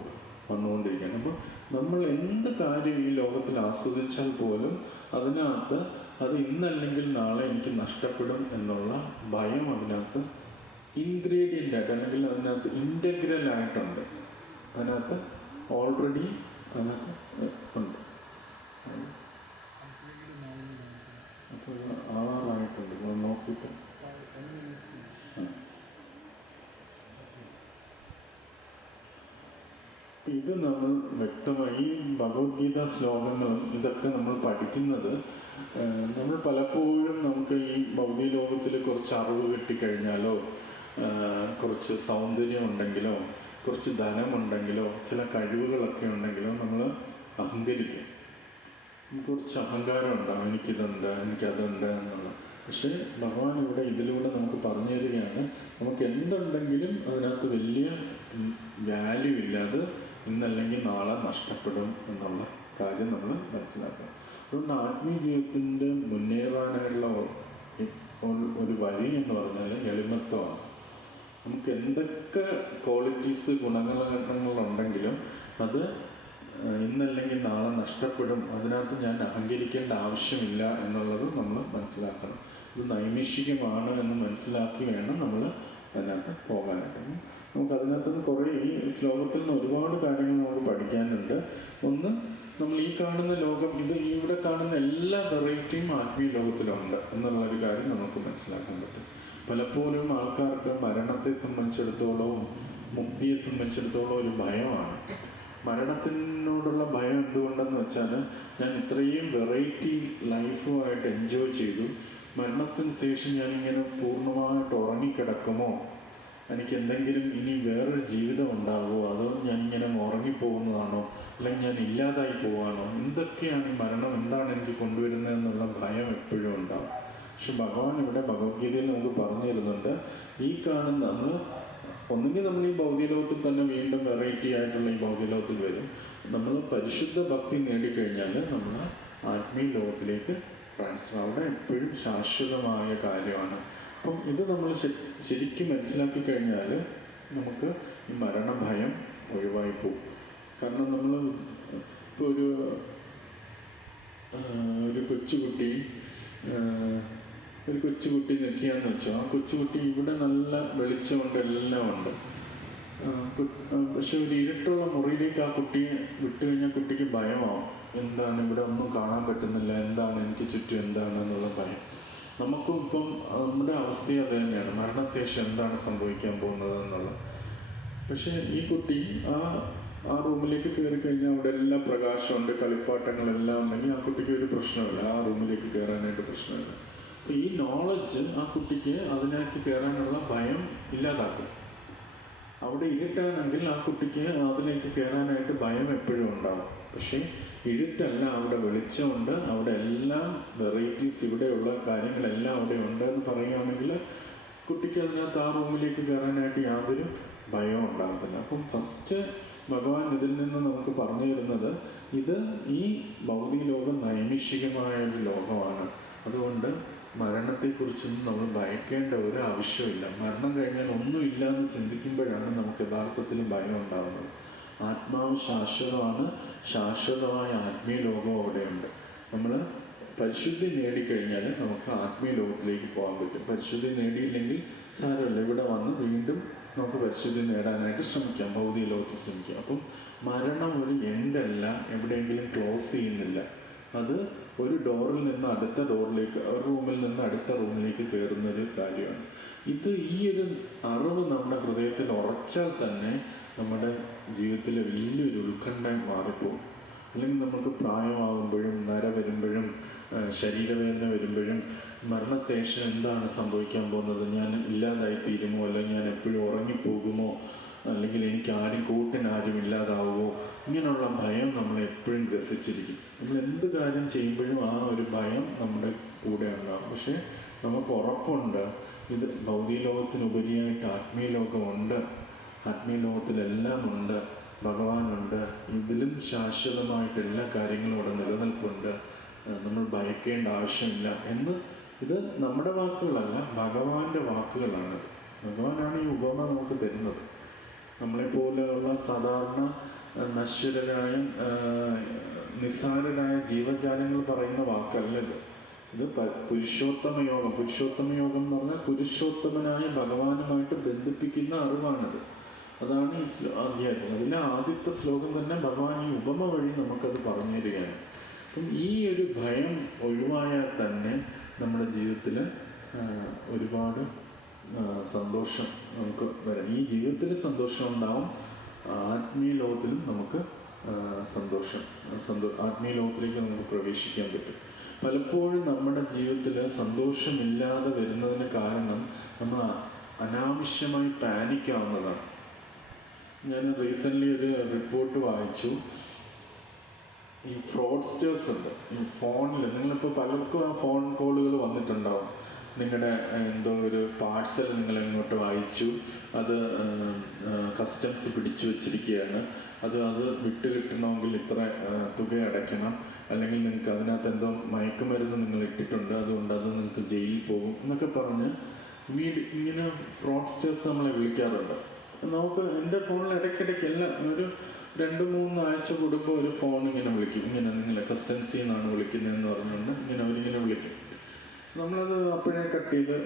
വന്നുകൊണ്ടിരിക്കുകയാണ്. അപ്പോൾ നമ്മൾ എന്ത് കാര്യം ഈ ലോകത്തിൽ ആസ്വദിച്ചാൽ പോലും അതിനകത്ത് അത് ഇന്നല്ലെങ്കിൽ നാളെ എനിക്ക് നഷ്ടപ്പെടും എന്നുള്ള ഭയം അതിനകത്ത് ഇൻഗ്രീഡിയൻ്റ് ആയിട്ട്, അല്ലെങ്കിൽ അതിനകത്ത് ഇൻ്റഗ്രൽ ആയിട്ടുണ്ട്. അതിനകത്ത് ഓൾറെഡി അതിനകത്ത് ഉണ്ട്. അപ്പോൾ 6 നോക്കിയിട്ട് ഇത് നമ്മൾ വ്യക്തമായി ഭഗവത്ഗീത ശ്ലോകങ്ങളും ഇതൊക്കെ നമ്മൾ പഠിക്കുന്നത് നമ്മൾ പലപ്പോഴും നമുക്ക് ഈ ഭൗതിക ലോകത്തിൽ കുറച്ച് അറിവ് കിട്ടിക്കഴിഞ്ഞാലോ, കുറച്ച് സൗന്ദര്യം ഉണ്ടെങ്കിലോ, കുറച്ച് ധനമുണ്ടെങ്കിലോ, ചില കഴിവുകളൊക്കെ ഉണ്ടെങ്കിലോ നമ്മൾ അഹങ്കരിക്കും. കുറച്ച് അഹങ്കാരം ഉണ്ടാകും, എനിക്കിതുണ്ട്, എനിക്കതുണ്ട് എന്നുള്ള. പക്ഷേ ഭഗവാൻ ഇവിടെ ഇതിലൂടെ നമുക്ക് പറഞ്ഞു തരികയാണ്, നമുക്ക് എന്തുണ്ടെങ്കിലും അതിനകത്ത് വലിയ വാല്യൂ ഇല്ലാതെ ഇന്നല്ലെങ്കിൽ നാളെ നഷ്ടപ്പെടും എന്നുള്ള കാര്യം നമ്മൾ മനസ്സിലാക്കണം. അതുകൊണ്ട് ആത്മീയ ജീവിതത്തിൻ്റെ മുന്നേറാനായുള്ള ഒരു വഴി എന്ന് പറഞ്ഞാൽ എളിമത്വമാണ്. നമുക്ക് എന്തൊക്കെ ക്വാളിറ്റീസ് ഗുണങ്ങളുണ്ടെങ്കിലും അത് ഇന്നല്ലെങ്കിൽ നാളെ നഷ്ടപ്പെടും. അതിനകത്ത് ഞാൻ അഹങ്കരിക്കേണ്ട ആവശ്യമില്ല എന്നുള്ളത് നമ്മൾ മനസ്സിലാക്കണം. ഇത് നൈമിഷികമാണ് എന്ന് മനസ്സിലാക്കി വേണം നമ്മൾ അതിനകത്ത് പോകാനായിട്ട്. നമുക്ക് അതിനകത്തുനിന്ന് കുറേ ഈ ശ്ലോകത്തിൽ നിന്ന് ഒരുപാട് കാര്യങ്ങൾ നമുക്ക് പഠിക്കാനുണ്ട്. ഒന്ന്, നമ്മൾ ഈ കാണുന്ന ലോകം, ഇത് ഇവിടെ കാണുന്ന എല്ലാ വെറൈറ്റിയും ആത്മീയ ലോകത്തിലുണ്ട് എന്നുള്ളൊരു കാര്യം നമുക്ക് മനസ്സിലാക്കാൻ പറ്റും. പലപ്പോഴും ആൾക്കാർക്ക് മരണത്തെ സംബന്ധിച്ചിടത്തോളവും മുക്തിയെ സംബന്ധിച്ചിടത്തോളം ഒരു ഭയമാണ്. മരണത്തിനോടുള്ള ഭയം എന്തുകൊണ്ടെന്ന് വെച്ചാൽ, ഞാൻ ഇത്രയും വെറൈറ്റി ലൈഫുമായിട്ട് എൻജോയ് ചെയ്തു, മരണത്തിന് ശേഷം ഞാനിങ്ങനെ പൂർണ്ണമായിട്ട് ഉറങ്ങിക്കിടക്കുമോ, എനിക്ക് എന്തെങ്കിലും ഇനി വേറൊരു ജീവിതം ഉണ്ടാകുമോ, അതോ ഞാനിങ്ങനെ ഉറങ്ങിപ്പോകുന്നതാണോ, അല്ലെങ്കിൽ ഞാൻ ഇല്ലാതായി പോവാണോ, എന്തൊക്കെയാണ് ഈ മരണം, എന്താണ് എനിക്ക് കൊണ്ടുവരുന്നതെന്നുള്ള ഭയം എപ്പോഴും ഉണ്ടാകും. പക്ഷെ ഭഗവാൻ ഇവിടെ ഭഗവത്ഗീതയിൽ നമുക്ക് പറഞ്ഞു തരുന്നുണ്ട്, ഈ കാണുന്ന ഒന്നുകിൽ നമ്മൾ ഈ ഭൗതിക ലോകത്തിൽ തന്നെ വീണ്ടും വെറൈറ്റി ആയിട്ടുള്ള ഈ ഭൗതിക ലോകത്തിൽ വരും. നമ്മൾ പരിശുദ്ധ ഭക്തി നേടിക്കഴിഞ്ഞാൽ നമ്മൾ ആത്മീയ ലോകത്തിലേക്ക് ട്രാൻസ്ഫർ, അവിടെ എപ്പോഴും ശാശ്വതമായ കാര്യമാണ്. അപ്പം ഇത് നമ്മൾ ശരിക്കും മനസ്സിലാക്കി കഴിഞ്ഞാൽ നമുക്ക് ഈ മരണഭയം ഒഴിവായി പോകും. കാരണം നമ്മൾ ഇപ്പോൾ ഒരു കൊച്ചുകുട്ടി നിൽക്കുകയെന്ന് വെച്ചോ, ആ കൊച്ചുകുട്ടി ഇവിടെ നല്ല വെളിച്ചമുണ്ട്, എല്ലാം ഉണ്ട്. പക്ഷെ ഒരു ഇരുട്ടുള്ള മുറിയിലേക്ക് ആ കുട്ടിയെ വിട്ടു കഴിഞ്ഞാൽ കുട്ടിക്ക് ഭയമാവും. എന്താണ് ഇവിടെ ഒന്നും കാണാൻ പറ്റുന്നില്ല, എന്താണ് എനിക്ക് ചുറ്റും എന്താണ് എന്നുള്ള ഭയം. നമുക്കും ഇപ്പം നമ്മുടെ അവസ്ഥയും അത് തന്നെയാണ്, മരണശേഷം എന്താണ് സംഭവിക്കാൻ പോകുന്നത് എന്നുള്ളത്. പക്ഷെ ഈ കുട്ടി ആ റൂമിലേക്ക് കയറി കഴിഞ്ഞാൽ അവിടെ എല്ലാം പ്രകാശമുണ്ട്, കളിപ്പാട്ടങ്ങളെല്ലാം ഉണ്ടെങ്കിൽ ആ കുട്ടിക്ക് ഒരു പ്രശ്നമില്ല, ആ റൂമിലേക്ക് കയറാനായിട്ട് പ്രശ്നമില്ല. ഈ നോളജ് ആ കുട്ടിക്ക് അതിനകത്ത് കയറാനുള്ള ഭയം ഇല്ലാതാക്കും. അവിടെ ഇരുട്ടാണെങ്കിൽ ആ കുട്ടിക്ക് അതിലേക്ക് കയറാനായിട്ട് ഭയം എപ്പോഴും ഉണ്ടാകും. പക്ഷേ ഇരുട്ടല്ല, അവിടെ വെളിച്ചമുണ്ട്, അവിടെ എല്ലാം വെറൈറ്റീസ്, ഇവിടെയുള്ള കാര്യങ്ങളെല്ലാം അവിടെ ഉണ്ട് എന്ന് പറയുകയാണെങ്കിൽ കുട്ടിക്ക് അതിനകത്ത് ആ റൂമിലേക്ക് കയറാനായിട്ട് യാതൊരു ഭയവും ഉണ്ടാകത്തില്ല. അപ്പം ഫസ്റ്റ് ഭഗവാൻ ഇതിൽ നിന്ന് നമുക്ക് പറഞ്ഞു തരുന്നത്, ഇത് ഈ ഭൗതിക ലോകം നൈമിഷികമായ ഒരു ലോകമാണ്. അതുകൊണ്ട് മരണത്തെക്കുറിച്ചൊന്നും നമ്മൾ ഭയക്കേണ്ട ഒരു ആവശ്യമില്ല. മരണം കഴിഞ്ഞാൽ ഒന്നുമില്ല എന്ന് ചിന്തിക്കുമ്പോഴാണ് നമുക്ക് യഥാർത്ഥത്തിൽ ഭയം ഉണ്ടാകുന്നത്. ആത്മാവ് ശാശ്വതമാണ്, ശാശ്വതമായ ആത്മീയ ലോകം അവിടെയുണ്ട്. നമ്മൾ പരിശുദ്ധി നേടിക്കഴിഞ്ഞാൽ നമുക്ക് ആത്മീയ ലോകത്തിലേക്ക് പോകാൻ പറ്റും. പരിശുദ്ധി നേടിയില്ലെങ്കിൽ സാരമില്ല, ഇവിടെ വന്ന് വീണ്ടും നമുക്ക് പരിശുദ്ധി നേടാനായിട്ട് ശ്രമിക്കാം, ഭൗതിക ലോകത്തിൽ ശ്രമിക്കാം. അപ്പം മരണം ഒരു എൻഡല്ല, എവിടെയെങ്കിലും ക്ലോസ് ചെയ്യുന്നില്ല. അത് ഒരു ഡോറിൽ നിന്ന് അടുത്ത ഡോറിലേക്ക്, ഒരു റൂമിൽ നിന്ന് അടുത്ത റൂമിലേക്ക് കയറുന്നൊരു കാര്യമാണ്. ഈ ഒരു അറിവ് നമ്മുടെ ഹൃദയത്തിൽ ഉറച്ചാൽ തന്നെ നമ്മുടെ ജീവിതത്തിലെ വലിയൊരു ഉത്കണ്ഠ മാറിപ്പോകും. അല്ലെങ്കിൽ നമുക്ക് പ്രായമാകുമ്പോഴും, നര വരുമ്പോഴും, ശരീരവേദന വരുമ്പോഴും, മരണശേഷം എന്താണ് സംഭവിക്കാൻ പോകുന്നത്, ഞാൻ ഇല്ലാതായി തീരുമോ, അല്ലെങ്കിൽ ഞാൻ എപ്പോഴും ഉറങ്ങിപ്പോകുമോ അല്ലെങ്കിൽ എനിക്ക് ആരും കൂട്ടിനാരും ഇല്ലാതാവുമോ, ഇങ്ങനെയുള്ള ഭയം നമ്മളെ എപ്പോഴും ഗ്രസിച്ചിരിക്കും. നമ്മൾ എന്ത് കാര്യം ചെയ്യുമ്പോഴും ആ ഒരു ഭയം നമ്മുടെ കൂടെ ഉണ്ടാകും. പക്ഷേ നമുക്ക് ഉറപ്പുണ്ട്, ഇത് ഭൗതിക ലോകത്തിനുപരിയായിട്ട് ആത്മീയ ലോകമുണ്ട്, ആത്മീയ ലോകത്തിലെല്ലാം ഉണ്ട്, ഭഗവാനുണ്ട്, ഇതിലും ശാശ്വതമായിട്ട് എല്ലാ കാര്യങ്ങളും ഇവിടെ നിലനിൽപ്പുണ്ട്, നമ്മൾ ഭയക്കേണ്ട ആവശ്യമില്ല എന്ന്. ഇത് നമ്മുടെ വാക്കുകളല്ല, ഭഗവാന്റെ വാക്കുകളാണ്. ഭഗവാനാണ് ഈ ഉപമ നമുക്ക് തരുന്നത്. നമ്മളെപ്പോലെയുള്ള സാധാരണ നശ്വരരായ നിസ്സാരരായ ജീവജാലങ്ങൾ പറയുന്ന വാക്കല്ല ഇത്. ഇത് പുരുഷോത്തമ യോഗം. പുരുഷോത്തമ യോഗം എന്ന് പറഞ്ഞാൽ പുരുഷോത്തമനായ ഭഗവാനുമായിട്ട് ബന്ധിപ്പിക്കുന്ന അറിവാണിത്. അതാണ് ഈ അധ്യായം. അതിലെ ആദ്യത്തെ ശ്ലോകം തന്നെ ഭഗവാൻ ഈ ഉപമ വഴി നമുക്കത് പറഞ്ഞു തരികയാണ്. അപ്പം ഈ ഒരു ഭയം ഒഴിവായാൽ തന്നെ നമ്മുടെ ജീവിതത്തിൽ ഒരുപാട് സന്തോഷം നമുക്ക് വരാം. ഈ ജീവിതത്തിൽ സന്തോഷം ഉണ്ടാവും, ആത്മീയ ലോകത്തിലും നമുക്ക് ആത്മീയ ലോകത്തിലേക്ക് നമുക്ക് പ്രവേശിക്കാൻ പറ്റും. പലപ്പോഴും നമ്മുടെ ജീവിതത്തിൽ സന്തോഷമില്ലാതെ വരുന്നതിന് കാരണം നമ്മൾ അനാവശ്യമായി പാനിക്കാവുന്നതാണ്. ഞാൻ റീസെൻ്റ്ലി ഒരു റിപ്പോർട്ട് വായിച്ചു. ഈ ഫ്രോഡ്സ്റ്റേഴ്സ് ഉണ്ട് ഈ ഫോണിൽ. നിങ്ങളിപ്പോൾ പലർക്കും ആ ഫോൺ കോളുകൾ വന്നിട്ടുണ്ടാവും. നിങ്ങളുടെ എന്തോ ഒരു പാഴ്സൽ നിങ്ങൾ എങ്ങോട്ട് വായിച്ചു, അത് കസ്റ്റംസ് പിടിച്ചു വച്ചിരിക്കുകയാണ്, അത് വിട്ട് കിട്ടണമെങ്കിൽ ഇത്ര തുക അടയ്ക്കണം, അല്ലെങ്കിൽ നിങ്ങൾക്ക് അതിനകത്ത് എന്തോ മയക്കുമരുന്ന് നിങ്ങൾ ഇട്ടിട്ടുണ്ട്, അതുകൊണ്ട് അത് നിങ്ങൾക്ക് ജയിലിൽ പോകും എന്നൊക്കെ പറഞ്ഞ് ഇങ്ങനെ ഫ്രോഡ്സ്റ്റേഴ്സ് നമ്മളെ വിളിക്കാറുണ്ട്. നമുക്ക് എൻ്റെ ഫോണിൽ ഇടയ്ക്കിടയ്ക്ക് എല്ലാം ഒരു 2-3 ആഴ്ച കൂടുമ്പോൾ ഒരു ഫോൺ ഇങ്ങനെ വിളിക്കും, ഇങ്ങനെ നിങ്ങളെ കസ്റ്റംസിൽ നിന്നാണ് വിളിക്കുന്നതെന്ന് പറഞ്ഞുകൊണ്ട് അവരിങ്ങനെ വിളിക്കും. നമ്മളത് അപ്പോഴേ കട്ട് ചെയ്ത്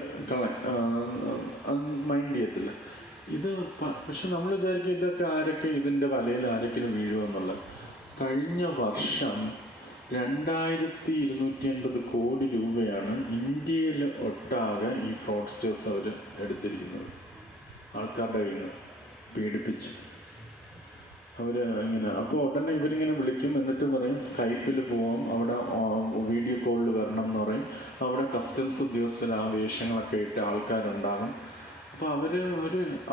മൈൻഡ് ചെയ്യത്തില്ല. ഇത് പക്ഷെ നമ്മൾ വിചാരിക്കും ഇതൊക്കെ ഇതിൻ്റെ വലയിൽ ആരെങ്കിലും വീഴുമെന്നുള്ളത്. കഴിഞ്ഞ വർഷം 2250 കോടി രൂപയാണ് ഇന്ത്യയിൽ ഒട്ടാകെ ഈ ഫ്രോഡ്സ്റ്റേഴ്സ് അവർ എടുത്തിരിക്കുന്നത്. ആൾക്കാരുടെ കയ്യിൽ നിന്ന് പീഡിപ്പിച്ച് അവർ ഇങ്ങനെ. അപ്പോൾ ഉടനെ ഇവരിങ്ങനെ വിളിക്കും, എന്നിട്ട് പറയും സ്കൈപ്പിൽ പോകാം, അവിടെ വീഡിയോ കോളിൽ വരണം എന്ന് പറയും. അവിടെ കസ്റ്റംസ് ഉദ്യോഗസ്ഥർ ആ വേഷങ്ങളൊക്കെ ഇട്ട് ആൾക്കാരുണ്ടാകും. അപ്പോൾ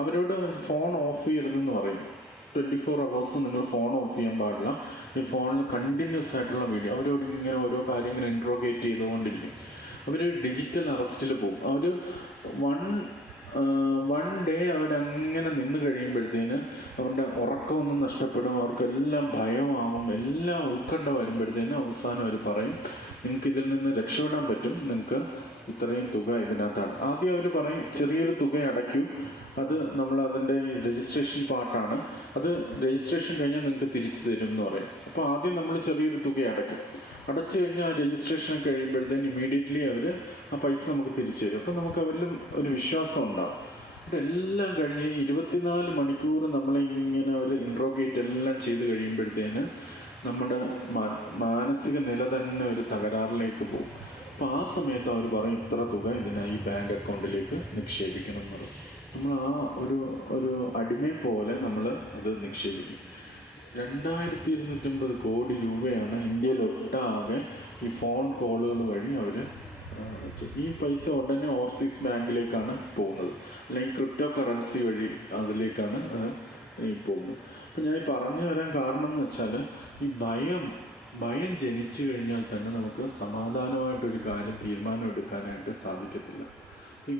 അവരോട് ഫോൺ ഓഫ് ചെയ്യരുതെന്ന് പറയും. 24 hours നിങ്ങൾ ഫോൺ ഓഫ് ചെയ്യാൻ പാടില്ല. ഈ ഫോണിൽ കണ്ടിന്യൂസ് ആയിട്ടുള്ള വീഡിയോ അവരോട് ഇങ്ങനെ ഓരോ കാര്യങ്ങൾ ഇൻട്രോഗേറ്റ് ചെയ്തുകൊണ്ടിരിക്കും. അവർ ഡിജിറ്റൽ അറസ്റ്റിൽ പോകും. അവർ വൺ ഡേ അവരങ്ങനെ നിന്ന് കഴിയുമ്പോഴത്തേന് അവരുടെ ഉറക്കമൊന്നും നഷ്ടപ്പെടും, അവർക്കെല്ലാം ഭയമാകും, എല്ലാം ഉത്കണ്ഠ വരുമ്പോഴത്തേന് അവസാനം അവർ പറയും നിങ്ങൾക്ക് ഇതിൽ നിന്ന് രക്ഷപ്പെടാൻ പറ്റും, നിങ്ങൾക്ക് ഇത്രയും തുക ഇതിനകത്താണ്. ആദ്യം അവർ പറയും ചെറിയൊരു തുക അടയ്ക്കൂ, അത് നമ്മൾ അതിൻ്റെ രജിസ്ട്രേഷൻ പാർട്ടാണ്, അത് രജിസ്ട്രേഷൻ കഴിഞ്ഞാൽ നിങ്ങൾക്ക് തിരിച്ചു തരും എന്ന് പറയും. അപ്പോൾ ആദ്യം നമ്മൾ ചെറിയൊരു തുക അടയ്ക്കും. അടച്ചു കഴിഞ്ഞാൽ രജിസ്ട്രേഷൻ കഴിയുമ്പോഴത്തേന് ഇമ്മീഡിയറ്റ്ലി അവർ ആ പൈസ നമുക്ക് തിരിച്ചു തരും. അപ്പോൾ നമുക്ക് അവരിലും ഒരു വിശ്വാസം ഉണ്ടാകും. ഇതെല്ലാം കഴിഞ്ഞ് 24 മണിക്കൂർ നമ്മളെ ഇങ്ങനെ അവർ ഇൻട്രോഗേറ്റ് എല്ലാം ചെയ്ത് കഴിയുമ്പോഴത്തേന് നമ്മുടെ മാനസിക നില തന്നെ ഒരു തകരാറിലേക്ക് പോകും. അപ്പോൾ ആ സമയത്ത് അവർ പറയും ഇത്ര തുക ഈ ബാങ്ക് അക്കൗണ്ടിലേക്ക് നിക്ഷേപിക്കണം എന്നുള്ളത്. നമ്മൾ ആ ഒരു അടിമയെ പോലെ നമ്മൾ അത് നിക്ഷേപിക്കും. 2250 കോടി രൂപയാണ് ഇന്ത്യയിലൊട്ടാകെ ഈ ഫോൺ കോളുകൾ വഴി അവർ ഈ പൈസ ഉടനെ ഓവർസീസ് ബാങ്കിലേക്കാണ് പോകുന്നത്, അല്ലെങ്കിൽ ക്രിപ്റ്റോ കറൻസി വഴി അതിലേക്കാണ് ഈ പോകുന്നത്. അപ്പോൾ ഞാൻ പറഞ്ഞു വരാൻ കാരണം എന്ന് വെച്ചാൽ ഈ ഭയം ജനിച്ചു കഴിഞ്ഞാൽ തന്നെ നമുക്ക് സമാധാനമായിട്ടൊരു കാര്യം തീരുമാനം എടുക്കാനായിട്ട് സാധിക്കത്തില്ല. ഈ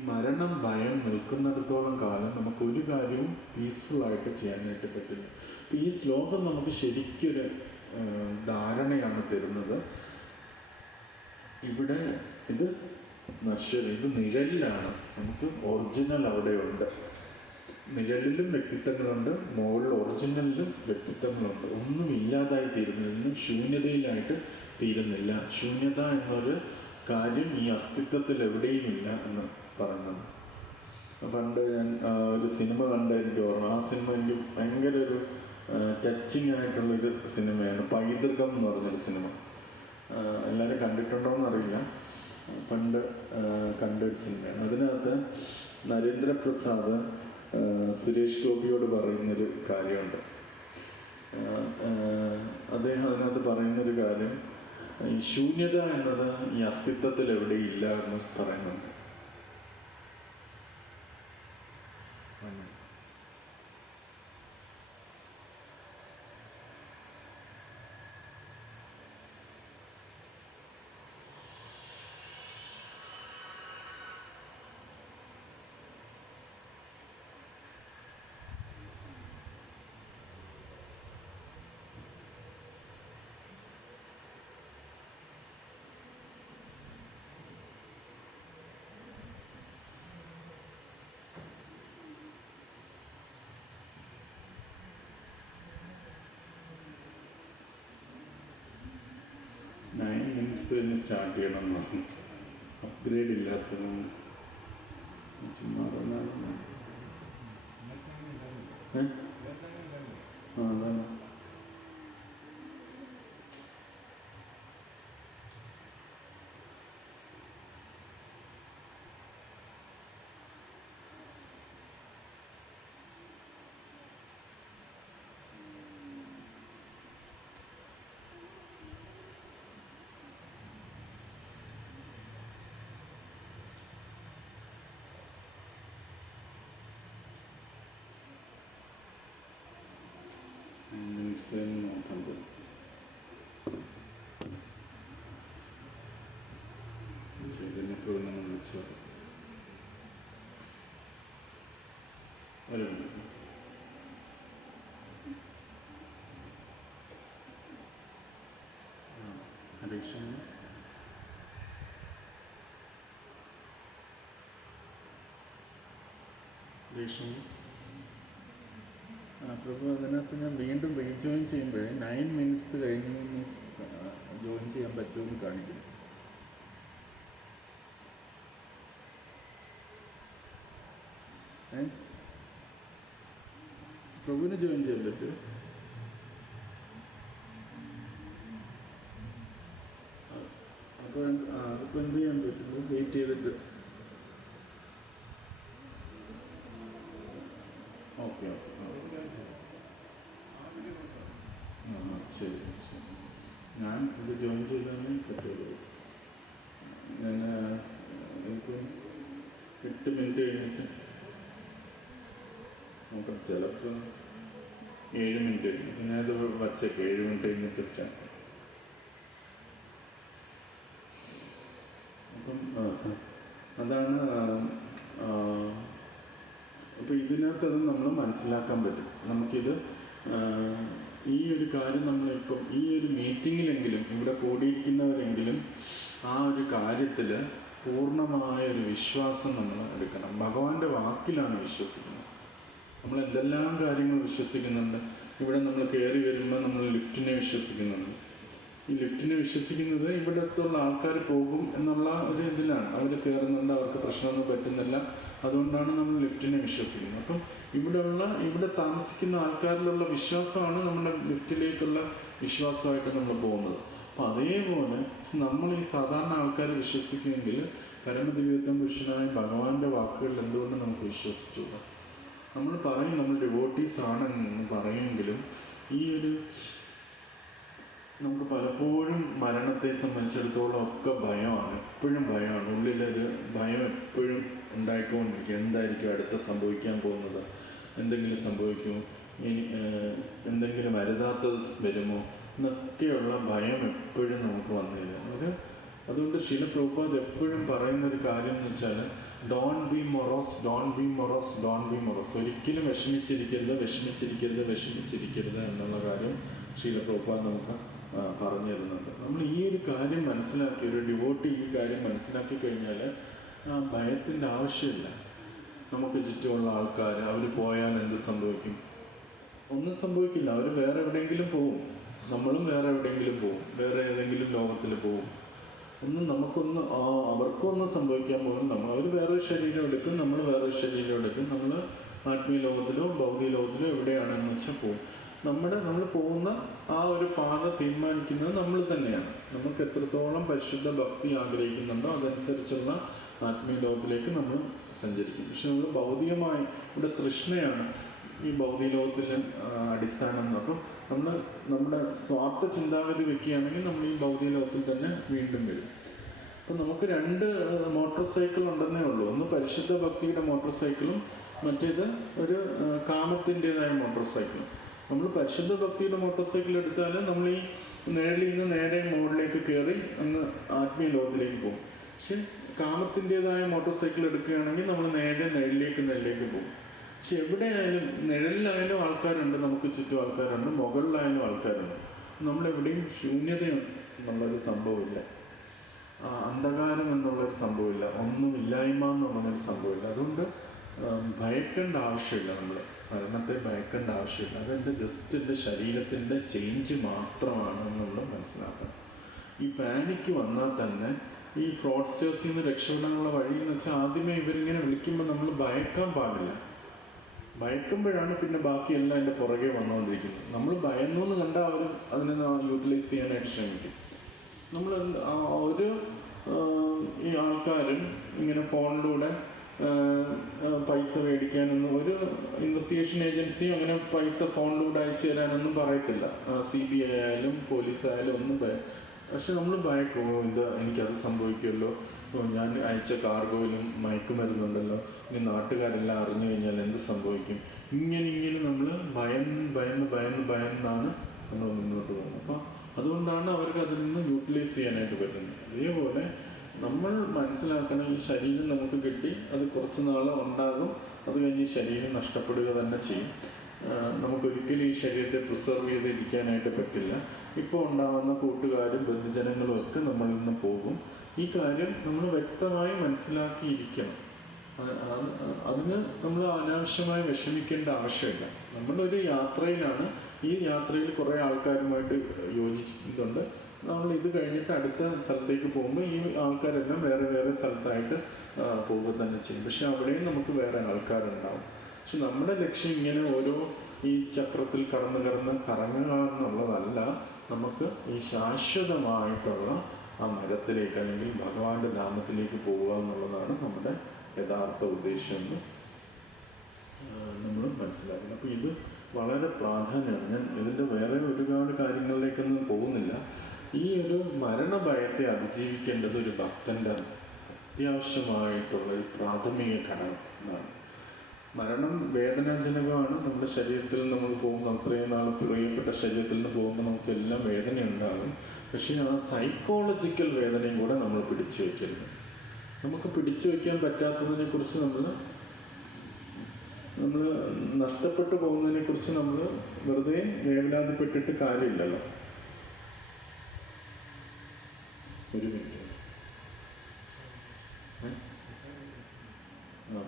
ഭയം നിൽക്കുന്നിടത്തോളം കാലം നമുക്കൊരു കാര്യവും പീസ്ഫുള്ളായിട്ട് ചെയ്യാനായിട്ട് പറ്റില്ല. അപ്പോൾ ഈ ശ്ലോകം നമുക്ക് ശരിക്കൊരു ധാരണയാണ് തരുന്നത്. ഇവിടെ ഇത് ഇത് നിഴലിലാണ്, നമുക്ക് ഒറിജിനൽ അവിടെയുണ്ട്. നിഴലിലും വ്യക്തിത്വങ്ങളുണ്ട്, മുകളിൽ ഒറിജിനലിലും വ്യക്തിത്വങ്ങളുണ്ട്. ഒന്നും ഇല്ലാതായി തീരുന്നില്ല, ഒന്നും ശൂന്യതയിലായിട്ട് തീരുന്നില്ല. ശൂന്യത എന്നൊരു കാര്യം ഈ അസ്തിത്വത്തിൽ എവിടെയുമില്ല എന്ന് പറയുന്നത്. പണ്ട് ഞാൻ ഒരു സിനിമ കണ്ട എനിക്ക് ഓർമ്മ. ആ സിനിമ എനിക്ക് ഭയങ്കര ഒരു ടച്ചിങ് ആയിട്ടുള്ളൊരു സിനിമയാണ്. പൈതൃകം എന്ന് പറഞ്ഞൊരു സിനിമ. എല്ലാവരും കണ്ടിട്ടുണ്ടോയെന്ന് അറിയില്ല. പണ്ട് കണ്ടൊരു സിനിമയാണ്. അതിനകത്ത് നരേന്ദ്രപ്രസാദ് സുരേഷ് ഗോപിയോട് പറയുന്നൊരു കാര്യമുണ്ട്. അദ്ദേഹം അതിനകത്ത് പറയുന്നൊരു കാര്യം, ഈ ശൂന്യത എന്നത് ഈ അസ്തിത്വത്തിൽ എവിടെയില്ല എന്ന് പറയുന്നുണ്ട്. കഴിഞ്ഞ് സ്റ്റാർട്ട് ചെയ്യണം എന്ന് പറഞ്ഞു. അപ്ഗ്രേഡ് ഇല്ലാത്തത് ചുമ്മാ അതാണ്. നോക്കുന്നത് ചൈതന്യപ്രഭു നമ്മൾ വിളിച്ചു ഒരു ഹരീഷൻ ഹരീഷൻ പ്രഭു അതിനകത്ത് ഞാൻ വീണ്ടും റീജോയിൻ ചെയ്യുമ്പോഴേ 9 minutes കഴിഞ്ഞ് ജോയിൻ ചെയ്യാൻ പറ്റുമെന്ന് കാണിക്കുന്നു. പ്രഭുവിന് ജോയിൻ ചെയ്യാൻ പറ്റുമോ? അപ്പോൾ അതിപ്പോൾ എന്ത് ചെയ്യാൻ പറ്റും? വെയിറ്റ് ചെയ്തിട്ട് ഓക്കെ ഓക്കെ ശരി ശരി. ഞാൻ ഇത് ജോയിൻ ചെയ്താലേ പറ്റുള്ളൂ. ഞാൻ എനിക്ക് 8 minute കഴിഞ്ഞിട്ട് നോക്കാം. ചിലപ്പോൾ 7 minute കഴിഞ്ഞു. ഞാനത് വച്ചേക്കാം. 7 minute കഴിഞ്ഞിട്ട് സ്റ്റാർട്ട്. അപ്പം അതാണ്. അപ്പോൾ ഇതിനകത്തത് നമ്മൾ മനസ്സിലാക്കാൻ പറ്റും. നമുക്കിത് ഈ ഒരു കാര്യം നമ്മളിപ്പം ഈ ഒരു മീറ്റിങ്ങിലെങ്കിലും ഇവിടെ കൂടിയിരിക്കുന്നവരെങ്കിലും ആ ഒരു കാര്യത്തിൽ പൂർണ്ണമായൊരു വിശ്വാസം നമ്മൾ എടുക്കണം. ഭഗവാന്റെ വാക്കിലാണ് വിശ്വസിക്കുന്നത്. നമ്മൾ എന്തെല്ലാം കാര്യങ്ങൾ വിശ്വസിക്കുന്നുണ്ട്. ഇവിടെ നമ്മൾ കയറി വരുമ്പോൾ നമ്മൾ ലിഫ്റ്റിനെ വിശ്വസിക്കുന്നുണ്ട്. ഈ ലിഫ്റ്റിനെ വിശ്വസിക്കുന്നത് ഇവിടത്തുള്ള ആൾക്കാർ പോകും എന്നുള്ള ഒരു ഇതിലാണ്. അവർ കയറുന്നുണ്ട്, അവർക്ക് പ്രശ്നമൊന്നും പറ്റുന്നില്ല, അതുകൊണ്ടാണ് നമ്മൾ ലിഫ്റ്റിനെ വിശ്വസിക്കുന്നത്. അപ്പം ഇവിടെ താമസിക്കുന്ന ആൾക്കാരിലുള്ള വിശ്വാസമാണ് നമ്മുടെ ലിഫ്റ്റിലേക്കുള്ള വിശ്വാസമായിട്ട് നമ്മൾ പോകുന്നത്. അപ്പം അതേപോലെ നമ്മൾ ഈ സാധാരണ ആൾക്കാർ വിശ്വസിക്കുമെങ്കിൽ പരമദിവ്യത്വം പുരുഷനായ ഭഗവാന്റെ വാക്കുകളിൽ എന്തുകൊണ്ട് നമുക്ക് വിശ്വസിച്ചുകൂടാ? നമ്മൾ പറയും നമ്മൾ ഡിവോട്ടീസ് ആണെന്ന് പറയുമെങ്കിലും ഈ ഒരു നമുക്ക് പലപ്പോഴും മരണത്തെ സംബന്ധിച്ചിടത്തോളം ഒക്കെ ഭയമാണ്. എപ്പോഴും ഭയമാണ്. ഉള്ളിലൊരു ഭയം എപ്പോഴും ഉണ്ടായിക്കൊണ്ടിരിക്കുക. എന്തായിരിക്കും അടുത്ത സംഭവിക്കാൻ പോകുന്നത്? എന്തെങ്കിലും സംഭവിക്കുമോ? ഇനി എന്തെങ്കിലും അരുതാത്തത് വരുമോ എന്നൊക്കെയുള്ള ഭയം എപ്പോഴും നമുക്ക് വന്നില്ല. അതുകൊണ്ട് ശീല പ്രഭുപാദ് എപ്പോഴും പറയുന്നൊരു കാര്യം എന്ന് വെച്ചാൽ don't be morose, don't be morose, don't be morose. ഒരിക്കലും വിഷമിച്ചിരിക്കരുത് എന്നുള്ള കാര്യം ശീല പ്രഭുപാദ് നമുക്ക് പറഞ്ഞു തരുന്നുണ്ട്. നമ്മൾ ഈ ഒരു കാര്യം മനസ്സിലാക്കി, ഒരു ഡിവോട്ടി ഈ കാര്യം മനസ്സിലാക്കി കഴിഞ്ഞാൽ ഭയത്തിൻ്റെ ആവശ്യമില്ല. നമുക്ക് ചുറ്റുമുള്ള ആൾക്കാർ അവർ പോയാൽ എന്ത് സംഭവിക്കും? ഒന്നും സംഭവിക്കില്ല. അവർ വേറെ എവിടെയെങ്കിലും പോവും, നമ്മളും വേറെ എവിടെയെങ്കിലും പോവും, വേറെ ഏതെങ്കിലും ലോകത്തിൽ പോവും. അവർക്കൊന്നും സംഭവിക്കാൻ പോകും. അവർ വേറൊരു ശരീരം എടുക്കും, നമ്മൾ വേറൊരു ശരീരം എടുക്കും. നമ്മൾ ആത്മീയ ലോകത്തിലോ ഭൗതിക ലോകത്തിലോ എവിടെയാണെന്ന് വെച്ചാൽ പോവും. നമ്മൾ പോകുന്ന ആ ഒരു പാത തീരുമാനിക്കുന്നത് നമ്മൾ തന്നെയാണ്. നമുക്ക് എത്രത്തോളം പരിശുദ്ധ ഭക്തി ആഗ്രഹിക്കുന്നുണ്ടോ അതനുസരിച്ചുള്ള ആത്മീയ ലോകത്തിലേക്ക് നമ്മൾ സഞ്ചരിക്കും. പക്ഷെ നമ്മൾ ഭൗതികമായി ഇവിടെ തൃഷ്ണയാണ് ഈ ഭൗതിക ലോകത്തിൽ അടിസ്ഥാനം. അപ്പം നമ്മൾ നമ്മുടെ സ്വാർത്ഥ ചിന്താഗതി വെക്കുകയാണെങ്കിൽ നമ്മൾ ഈ ഭൗതിക ലോകത്തിൽ തന്നെ വീണ്ടും വരും. അപ്പം നമുക്ക് 2 മോട്ടോർ സൈക്കിൾ ഉണ്ടെന്നേ ഉള്ളൂ. ഒന്ന് പരിശുദ്ധ ഭക്തിയുടെ മോട്ടോർ സൈക്കിളും മറ്റേത് ഒരു കാമത്തിൻ്റെതായ മോട്ടോർ സൈക്കിളും. നമ്മൾ പരിശുദ്ധ ഭക്തിയുടെ മോട്ടോർ സൈക്കിൾ എടുത്താൽ നമ്മൾ ഈ നിഴലിൽ നിന്ന് നേരെ മുകളിലേക്ക് കയറി അങ്ങ് ആത്മീയ ലോകത്തിലേക്ക് പോകും. പക്ഷെ കാമത്തിൻ്റെതായ മോട്ടോർ സൈക്കിൾ എടുക്കുകയാണെങ്കിൽ നമ്മൾ നേരെ നിഴലിലേക്ക് പോകും. പക്ഷെ എവിടെയായാലും നിഴലിലായാലും ആൾക്കാരുണ്ട്, നമുക്ക് ചുറ്റും ആൾക്കാരുണ്ട്, മുകളിലായാലും ആൾക്കാരുണ്ട്. നമ്മളെവിടെയും ശൂന്യത എന്നുള്ളൊരു സംഭവമില്ല, അന്ധകാരം എന്നുള്ളൊരു സംഭവമില്ല, ഒന്നുമില്ലായ്മ എന്നുള്ളൊരു സംഭവമില്ല. അതുകൊണ്ട് ഭയക്കേണ്ട ആവശ്യമില്ല. നമ്മൾ മരണത്തെ ഭയക്കേണ്ട ആവശ്യമില്ല. അതെൻ്റെ ജസ്റ്റ് എൻ്റെ ശരീരത്തിൻ്റെ ചേഞ്ച് മാത്രമാണ് എന്നുള്ളത് മനസ്സിലാക്കണം. ഈ പാനിക്ക് വന്നാൽ തന്നെ ഈ ഫ്രോഡ്സ്റ്റേഴ്സിൽ നിന്ന് രക്ഷപ്പെടാനുള്ള വഴി എന്ന് വെച്ചാൽ ആദ്യമേ ഇവരിങ്ങനെ വിളിക്കുമ്പോൾ നമ്മൾ ഭയക്കാൻ പാടില്ല. ഭയക്കുമ്പോഴാണ് പിന്നെ ബാക്കിയെല്ലാം അതിൻ്റെ പുറകെ വന്നുകൊണ്ടിരിക്കുന്നത്. നമ്മൾ ഭയന്നു എന്ന് കണ്ടാൽ അവർ അതിനെ യൂട്ടിലൈസ് ചെയ്യാനായിട്ട് ശ്രമിക്കും. നമ്മൾ ഒരു ഈ ആൾക്കാരും ഇങ്ങനെ ഫോണിലൂടെ പൈസ മേടിക്കാനൊന്നും ഒരു ഇൻവെസ്റ്റിഗേഷൻ ഏജൻസിയും അങ്ങനെ പൈസ ഫോണിലൂടെ അയച്ചു തരാനൊന്നും പറയത്തില്ല. CBI ആയാലും പോലീസായാലും ഒന്നും പക്ഷെ നമ്മൾ ഭയക്കുമോ, ഇത് എനിക്കത് സംഭവിക്കുമല്ലോ, ഞാൻ അയച്ച കാർഗോയിലും മയക്കുമരുന്നുണ്ടല്ലോ, ഇനി നാട്ടുകാരെല്ലാം അറിഞ്ഞു കഴിഞ്ഞാൽ എന്ത് സംഭവിക്കും, ഇങ്ങനെ നമ്മൾ ഭയന്നാണ് നമ്മൾ മുന്നോട്ട് പോകുന്നത്. അപ്പോൾ അതുകൊണ്ടാണ് അവർക്ക് അതിൽ നിന്ന് യൂട്ടിലൈസ് ചെയ്യാനായിട്ട് പറ്റുന്നത്. അതേപോലെ നമ്മൾ മനസ്സിലാക്കണം, ഈ ശരീരം നമുക്ക് കിട്ടി, അത് കുറച്ച് നാൾ ഉണ്ടാകും, അത് കഴിഞ്ഞ് ഈ ശരീരം നഷ്ടപ്പെടുക തന്നെ ചെയ്യും. നമുക്കൊരിക്കലും ഈ ശരീരത്തെ പ്രിസർവ് ചെയ്തിരിക്കാനായിട്ട് പറ്റില്ല. ഇപ്പോൾ ഉണ്ടാകുന്ന കൂട്ടുകാരും ബന്ധുജനങ്ങളും ഒക്കെ നമ്മളിൽ നിന്ന് പോകും. ഈ കാര്യം നമ്മൾ വ്യക്തമായി മനസ്സിലാക്കിയിരിക്കണം. അതിന് നമ്മൾ അനാവശ്യമായി വിഷമിക്കേണ്ട ആവശ്യമില്ല. നമ്മളൊരു യാത്രയിലാണ്. ഈ യാത്രയിൽ കുറേ ആൾക്കാരുമായിട്ട് യോജിച്ചിട്ടുണ്ട്. നമ്മൾ ഇത് കഴിഞ്ഞിട്ട് അടുത്ത സ്ഥലത്തേക്ക് പോകുമ്പോൾ ഈ ആൾക്കാരെല്ലാം വേറെ വേറെ സ്ഥലത്തായിട്ട് പോവുക തന്നെ ചെയ്യും. പക്ഷെ അവിടെയും നമുക്ക് വേറെ ആൾക്കാരുണ്ടാവും. പക്ഷെ നമ്മുടെ ലക്ഷ്യം ഇങ്ങനെ ഓരോ ഈ ചക്രത്തിൽ കറങ്ങുക എന്നുള്ളതല്ല. നമുക്ക് ഈ ശാശ്വതമായിട്ടുള്ള ആ മരത്തിലേക്ക് അല്ലെങ്കിൽ ഭഗവാന്റെ നാമത്തിലേക്ക് പോവുക എന്നുള്ളതാണ് നമ്മുടെ യഥാർത്ഥ ഉദ്ദേശം എന്ന് നമ്മൾ മനസ്സിലാക്കണം. അപ്പോൾ ഇത് വളരെ പ്രാധാന്യമാണ്. ഞാൻ ഇതിൻ്റെ വേറെ ഒരുപാട് കാര്യങ്ങളിലേക്കൊന്നും പോകുന്നില്ല. ഈ ഒരു മരണഭയത്തെ അതിജീവിക്കേണ്ടത് ഒരു ഭക്തൻ്റെ അത്യാവശ്യമായിട്ടുള്ള ഒരു പ്രാഥമിക ഘടകമാണ്. മരണം വേദനാജനകമാണ്. നമ്മുടെ ശരീരത്തിൽ നമ്മൾ പോകുമ്പോൾ, അത്രയും നാൾ പ്രിയപ്പെട്ട ശരീരത്തിൽ നിന്ന് പോകുമ്പോൾ നമുക്കെല്ലാം വേദനയുണ്ടാകും. പക്ഷേ ആ സൈക്കോളജിക്കൽ വേദനയും കൂടെ നമ്മൾ പിടിച്ചു വയ്ക്കരുത്. നമുക്ക് പിടിച്ചു വയ്ക്കാൻ പറ്റാത്തതിനെ കുറിച്ച് നമ്മൾ നഷ്ടപ്പെട്ടു പോകുന്നതിനെ കുറിച്ച് നമ്മൾ വെറുതെ വേവലാതിപ്പെട്ടിട്ട് കാര്യമില്ലല്ലോ. ഒരു മിനിറ്റ്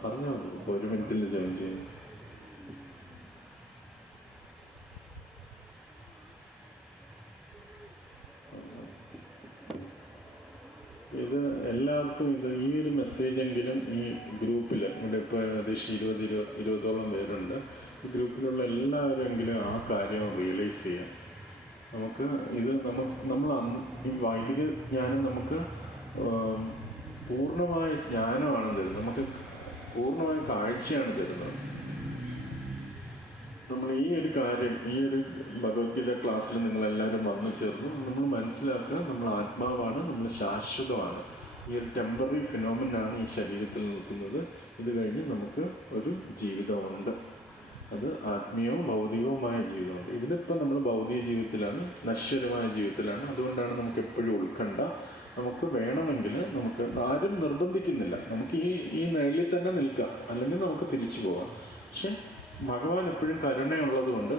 പറഞ്ഞോ. ഇപ്പോൾ 1 മിനിറ്റിൽ ജോയിൻ ചെയ്യും. ഇത് എല്ലാവർക്കും ഈ ഒരു മെസ്സേജെങ്കിലും ഈ ഗ്രൂപ്പിൽ, ഇവിടെ ഇപ്പോൾ ഏകദേശം 20-ഓളം പേരുണ്ട്. ഈ ഗ്രൂപ്പിലുള്ള എല്ലാവരെങ്കിലും ആ കാര്യം റിയലൈസ് ചെയ്യാം. നമുക്ക് ഇത് നമ്മൾ ഈ വൈദിക ജ്ഞാനം നമുക്ക് പൂർണ്ണമായ ജ്ഞാനമാണ് തരുന്നത്. നമുക്ക് പൂർണ്ണമായ കാഴ്ചയാണ് തരുന്നത്. നമ്മൾ ഈ ഒരു കാര്യം, ഈ ഒരു ഭഗവത്ഗീത ക്ലാസ്സിൽ നിങ്ങളെല്ലാവരും വന്നു ചേർന്ന് നമ്മൾ മനസ്സിലാക്കുക, നമ്മൾ ആത്മാവാണ്, നമ്മൾ ശാശ്വതമാണ്. ഈ ഒരു ടെമ്പററി ഫിനോമിനാണ് ഈ ശരീരത്തിൽ നിൽക്കുന്നത്. ഇത് കഴിഞ്ഞ് നമുക്ക് ഒരു ജീവിതമുണ്ട്. അത് ആത്മീയവും ഭൗതികവുമായ ജീവിതമുണ്ട്. ഇതിലിപ്പോൾ നമ്മൾ ഭൗതിക ജീവിതത്തിലാണ്, നശ്വരമായ ജീവിതത്തിലാണ്. അതുകൊണ്ടാണ് നമുക്ക് എപ്പോഴും ഉത്കണ്ഠ. നമുക്ക് വേണമെങ്കിൽ നമുക്ക് ആരും നിർബന്ധിക്കുന്നില്ല. നമുക്ക് ഈ നിഴലിൽ തന്നെ നിൽക്കാം, അല്ലെങ്കിൽ നമുക്ക് തിരിച്ചു പോകാം. പക്ഷെ ഭഗവാൻ എപ്പോഴും കരുണയുള്ളത് കൊണ്ട്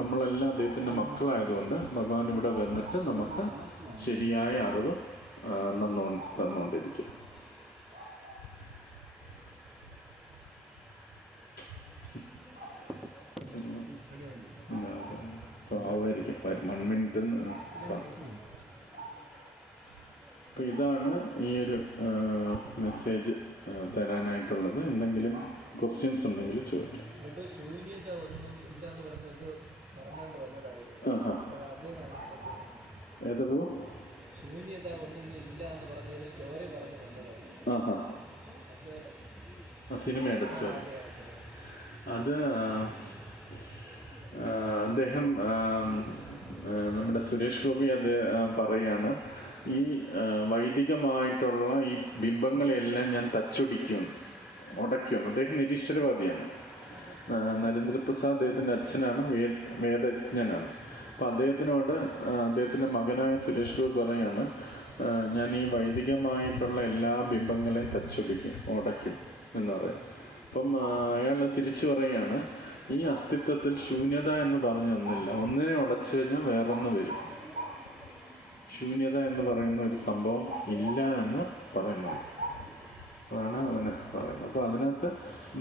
നമ്മളെല്ലാം അദ്ദേഹത്തിൻ്റെ മക്കളായതുകൊണ്ട് ഭഗവാൻ ഇവിടെ വന്നിട്ട് നമുക്ക് ശരിയായ അറിവ് തന്നുകൊണ്ടിരിക്കും. ആവുമായിരിക്കും 1 മിനിറ്റ്. അപ്പോൾ ഇതാണ് ഈ ഒരു മെസ്സേജ് തരാനായിട്ടുള്ളത്. എന്തെങ്കിലും ക്വസ്റ്റ്യൻസ് ഉണ്ടെങ്കിൽ ചോദിക്കാം. ഏതോ സിനിമയുടെ സ്റ്റോറി. അത് അദ്ദേഹം നമ്മുടെ സുരേഷ് ഗോപി അത് പറയുകയാണ്, ഈ വൈദികമായിട്ടുള്ള ഈ ബിംബങ്ങളെല്ലാം ഞാൻ തച്ചൊടിക്കും, ഉടയ്ക്കും. അദ്ദേഹം നിരീശ്വരവാദിയാണ്. നരേന്ദ്രപ്രസാദ് അദ്ദേഹത്തിൻ്റെ അച്ഛനാണ്, വേദജ്ഞനാണ്. അപ്പം അദ്ദേഹത്തിനോട് അദ്ദേഹത്തിൻ്റെ മകനായ സുരേഷ് ഗോപി പറയുകയാണ്, ഞാൻ ഈ വൈദികമായിട്ടുള്ള എല്ലാ ബിംബങ്ങളെയും തച്ചൊടിക്കും, ഉടയ്ക്കും എന്ന് പറയും. അപ്പം അയാൾ തിരിച്ചു പറയുകയാണ്, ഈ അസ്തിത്വത്തിൽ ശൂന്യത എന്ന് പറഞ്ഞ ഒന്നില്ല. ഒന്നിനെ ഉടച്ചു കഴിഞ്ഞാൽ വേറൊന്ന് വരും. ശൂന്യത എന്ന് പറയുന്ന ഒരു സംഭവം ഇല്ല എന്ന് പറയുന്നത്. അതാണ് അതിനെ പറയുന്നത്. അപ്പോൾ അതിനകത്ത്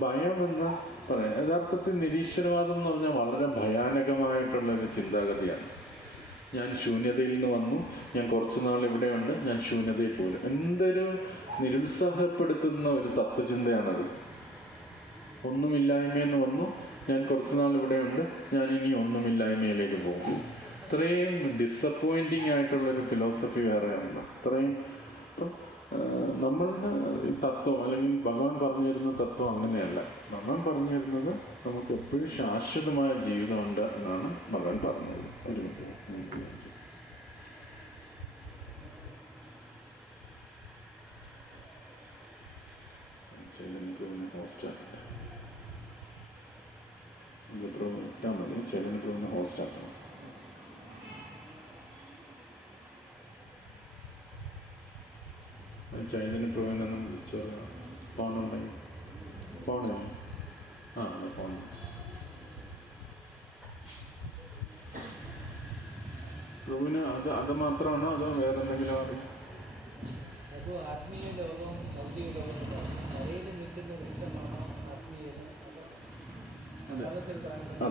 ഭയം എന്ന് പറയാം. യഥാർത്ഥത്തിൽ നിരീശ്വരവാദം എന്ന് പറഞ്ഞാൽ വളരെ ഭയാനകമായിട്ടുള്ളൊരു ചിന്താഗതിയാണ്. ഞാൻ ശൂന്യതയിൽ നിന്ന് വന്നു, ഞാൻ കുറച്ച് നാൾ ഇവിടെയുണ്ട്, ഞാൻ ശൂന്യതയിൽ പോലും. എന്തൊരു നിരുത്സാഹപ്പെടുത്തുന്ന ഒരു തത്വചിന്തയാണത്. ഒന്നുമില്ലായ്മയെന്ന് വന്നു, ഞാൻ കുറച്ച് നാൾ ഇവിടെയുണ്ട്, ഞാൻ ഇനി ഒന്നുമില്ലായ്മയിലേക്ക് പോകും. ഇത്രയും ഡിസപ്പോയിൻറ്റിങ് ആയിട്ടുള്ളൊരു ഫിലോസഫി വേറെയാണ്. അത്രയും നമ്മളുടെ തത്വം അല്ലെങ്കിൽ ഭഗവാൻ പറഞ്ഞു തരുന്ന തത്വം അങ്ങനെയല്ല. ഭഗവാൻ പറഞ്ഞു തരുന്നത് നമുക്ക് എപ്പോഴും ശാശ്വതമായ ജീവിതമുണ്ട് എന്നാണ് ഭഗവാൻ പറഞ്ഞത്. ഒരു ഇട്ടാൽ മതി. ചേതനക്ക് ഒന്ന് ഹോസ്റ്റാക്കണം. ചൈതന്യ പ്രവീണെന്ന് വിളിച്ചു ഫോണുണ്ടെങ്കിൽ ഫോണോ? ആ ഫോൺ. പ്രഭുവിന് അത് മാത്രമാണോ അതോ വേറെ എന്തെങ്കിലും അറിയാം?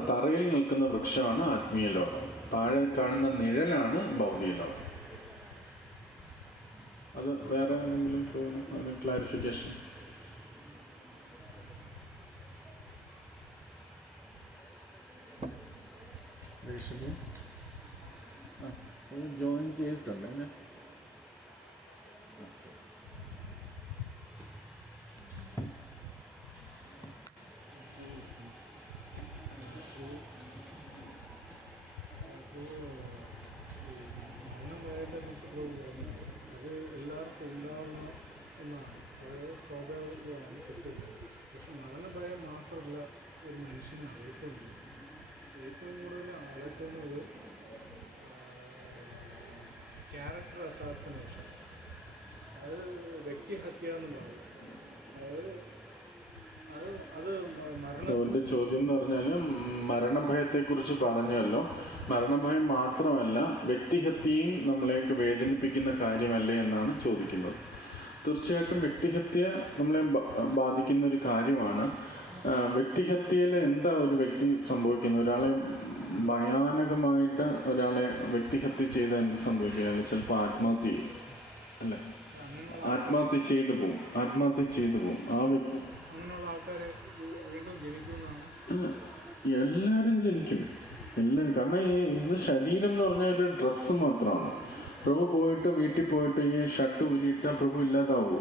തറയിൽ നിൽക്കുന്ന വൃക്ഷമാണ് ആത്മീയ ലോകം, താഴെ കാണുന്ന നിഴലാണ് ഭൗതിക ലോകം. അത് വേറെ എന്തെങ്കിലും ക്ലാരിഫിക്കേഷൻ? ജോയിൻ ചെയ്തിട്ടുണ്ട് ഞാൻ. എല്ലാവർക്കും ഉണ്ടാവുന്ന ഒന്നാണ്. വളരെ സ്വാഭാവികമാണ് കിട്ടുന്നത്. പക്ഷെ മരണഭയം മാത്രമുള്ള ഒരു മനുഷ്യന് ഏറ്റവും കൂടുതൽ അലട്ടുന്നത് ക്യാരക്ടർ അസാസിനേഷൻ. അത് വ്യക്തിഹത്യ എന്ന് പറയും. അവരുടെ ചോദ്യം എന്ന് പറഞ്ഞാൽ മരണഭയത്തെക്കുറിച്ച് പറഞ്ഞല്ലോ. മരണഭയം മാത്രമല്ല, വ്യക്തിഹത്യയും നമ്മളെയൊക്കെ വേദനിപ്പിക്കുന്ന കാര്യമല്ലേ എന്നാണ് ചോദിക്കുന്നത്. തീർച്ചയായിട്ടും വ്യക്തിഹത്യ നമ്മളെ ബാധിക്കുന്ന ഒരു കാര്യമാണ്. വ്യക്തിഹത്യയിൽ എന്താ ഒരു വ്യക്തി സംഭവിക്കുന്നത്? ഒരാളെ ഭയാനകമായിട്ട് ഒരാളെ വ്യക്തിഹത്യ ചെയ്താൽ എന്ത് സംഭവിക്കുക? ചിലപ്പോൾ ആത്മഹത്യ ചെയ്യും, അല്ലേ? ആത്മഹത്യ ചെയ്തു പോകും. ആ എല്ലാവരും ജനിക്കും. കാരണം ഇത് ശരീരം എന്ന് പറഞ്ഞ ഒരു ഡ്രസ്സ് മാത്രമാണ്. പ്രഭു പോയിട്ട് വീട്ടിൽ പോയിട്ട് ഈ ഷർട്ട് ഊരിയിട്ടാൽ പ്രഭു ഇല്ലാതാവുമോ?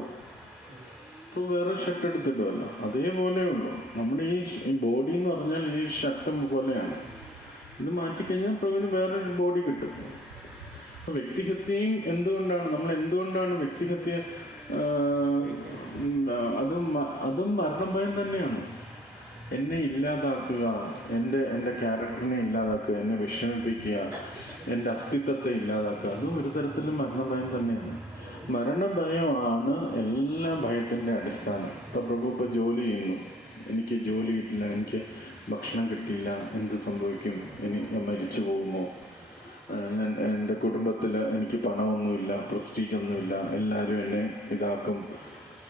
പ്രഭു വേറെ ഷർട്ട് എടുത്തിട്ടുമല്ല. അതേപോലെയുള്ളൂ നമ്മുടെ ഈ ബോഡി എന്ന് പറഞ്ഞാൽ ഈ ഷർട്ടും പോലെയാണ്. ഇത് മാറ്റിക്കഴിഞ്ഞാൽ പ്രഭുവിന് വേറെ ബോഡി കിട്ടും. അപ്പോൾ വ്യക്തിഹത്യയും എന്തുകൊണ്ടാണ് വ്യക്തിഹത്യ? അതും മരണഭയം തന്നെയാണ്. എന്നെ ഇല്ലാതാക്കുക, എൻ്റെ ക്യാരക്ടറിനെ ഇല്ലാതാക്കുക, എന്നെ വിഷമിപ്പിക്കുക, എൻ്റെ അസ്തിത്വത്തെ ഇല്ലാതാക്കുക, അതും ഒരു തരത്തിലും മരണഭയം തന്നെയാണ്. മരണഭയമാണ് എല്ലാ ഭയത്തിൻ്റെ അടിസ്ഥാനം. പ്രഭു ജോലി ചെയ്യുന്നു, എനിക്ക് ജോലി കിട്ടില്ല, എനിക്ക് ഭക്ഷണം കിട്ടില്ല, എന്ത് സംഭവിക്കും, ഞാൻ മരിച്ചു പോകുമോ, എൻ്റെ കുടുംബത്തിൽ എനിക്ക് പണമൊന്നുമില്ല, പ്രസ്റ്റീജൊന്നുമില്ല, എല്ലാവരും എന്നെ ഇതാക്കും,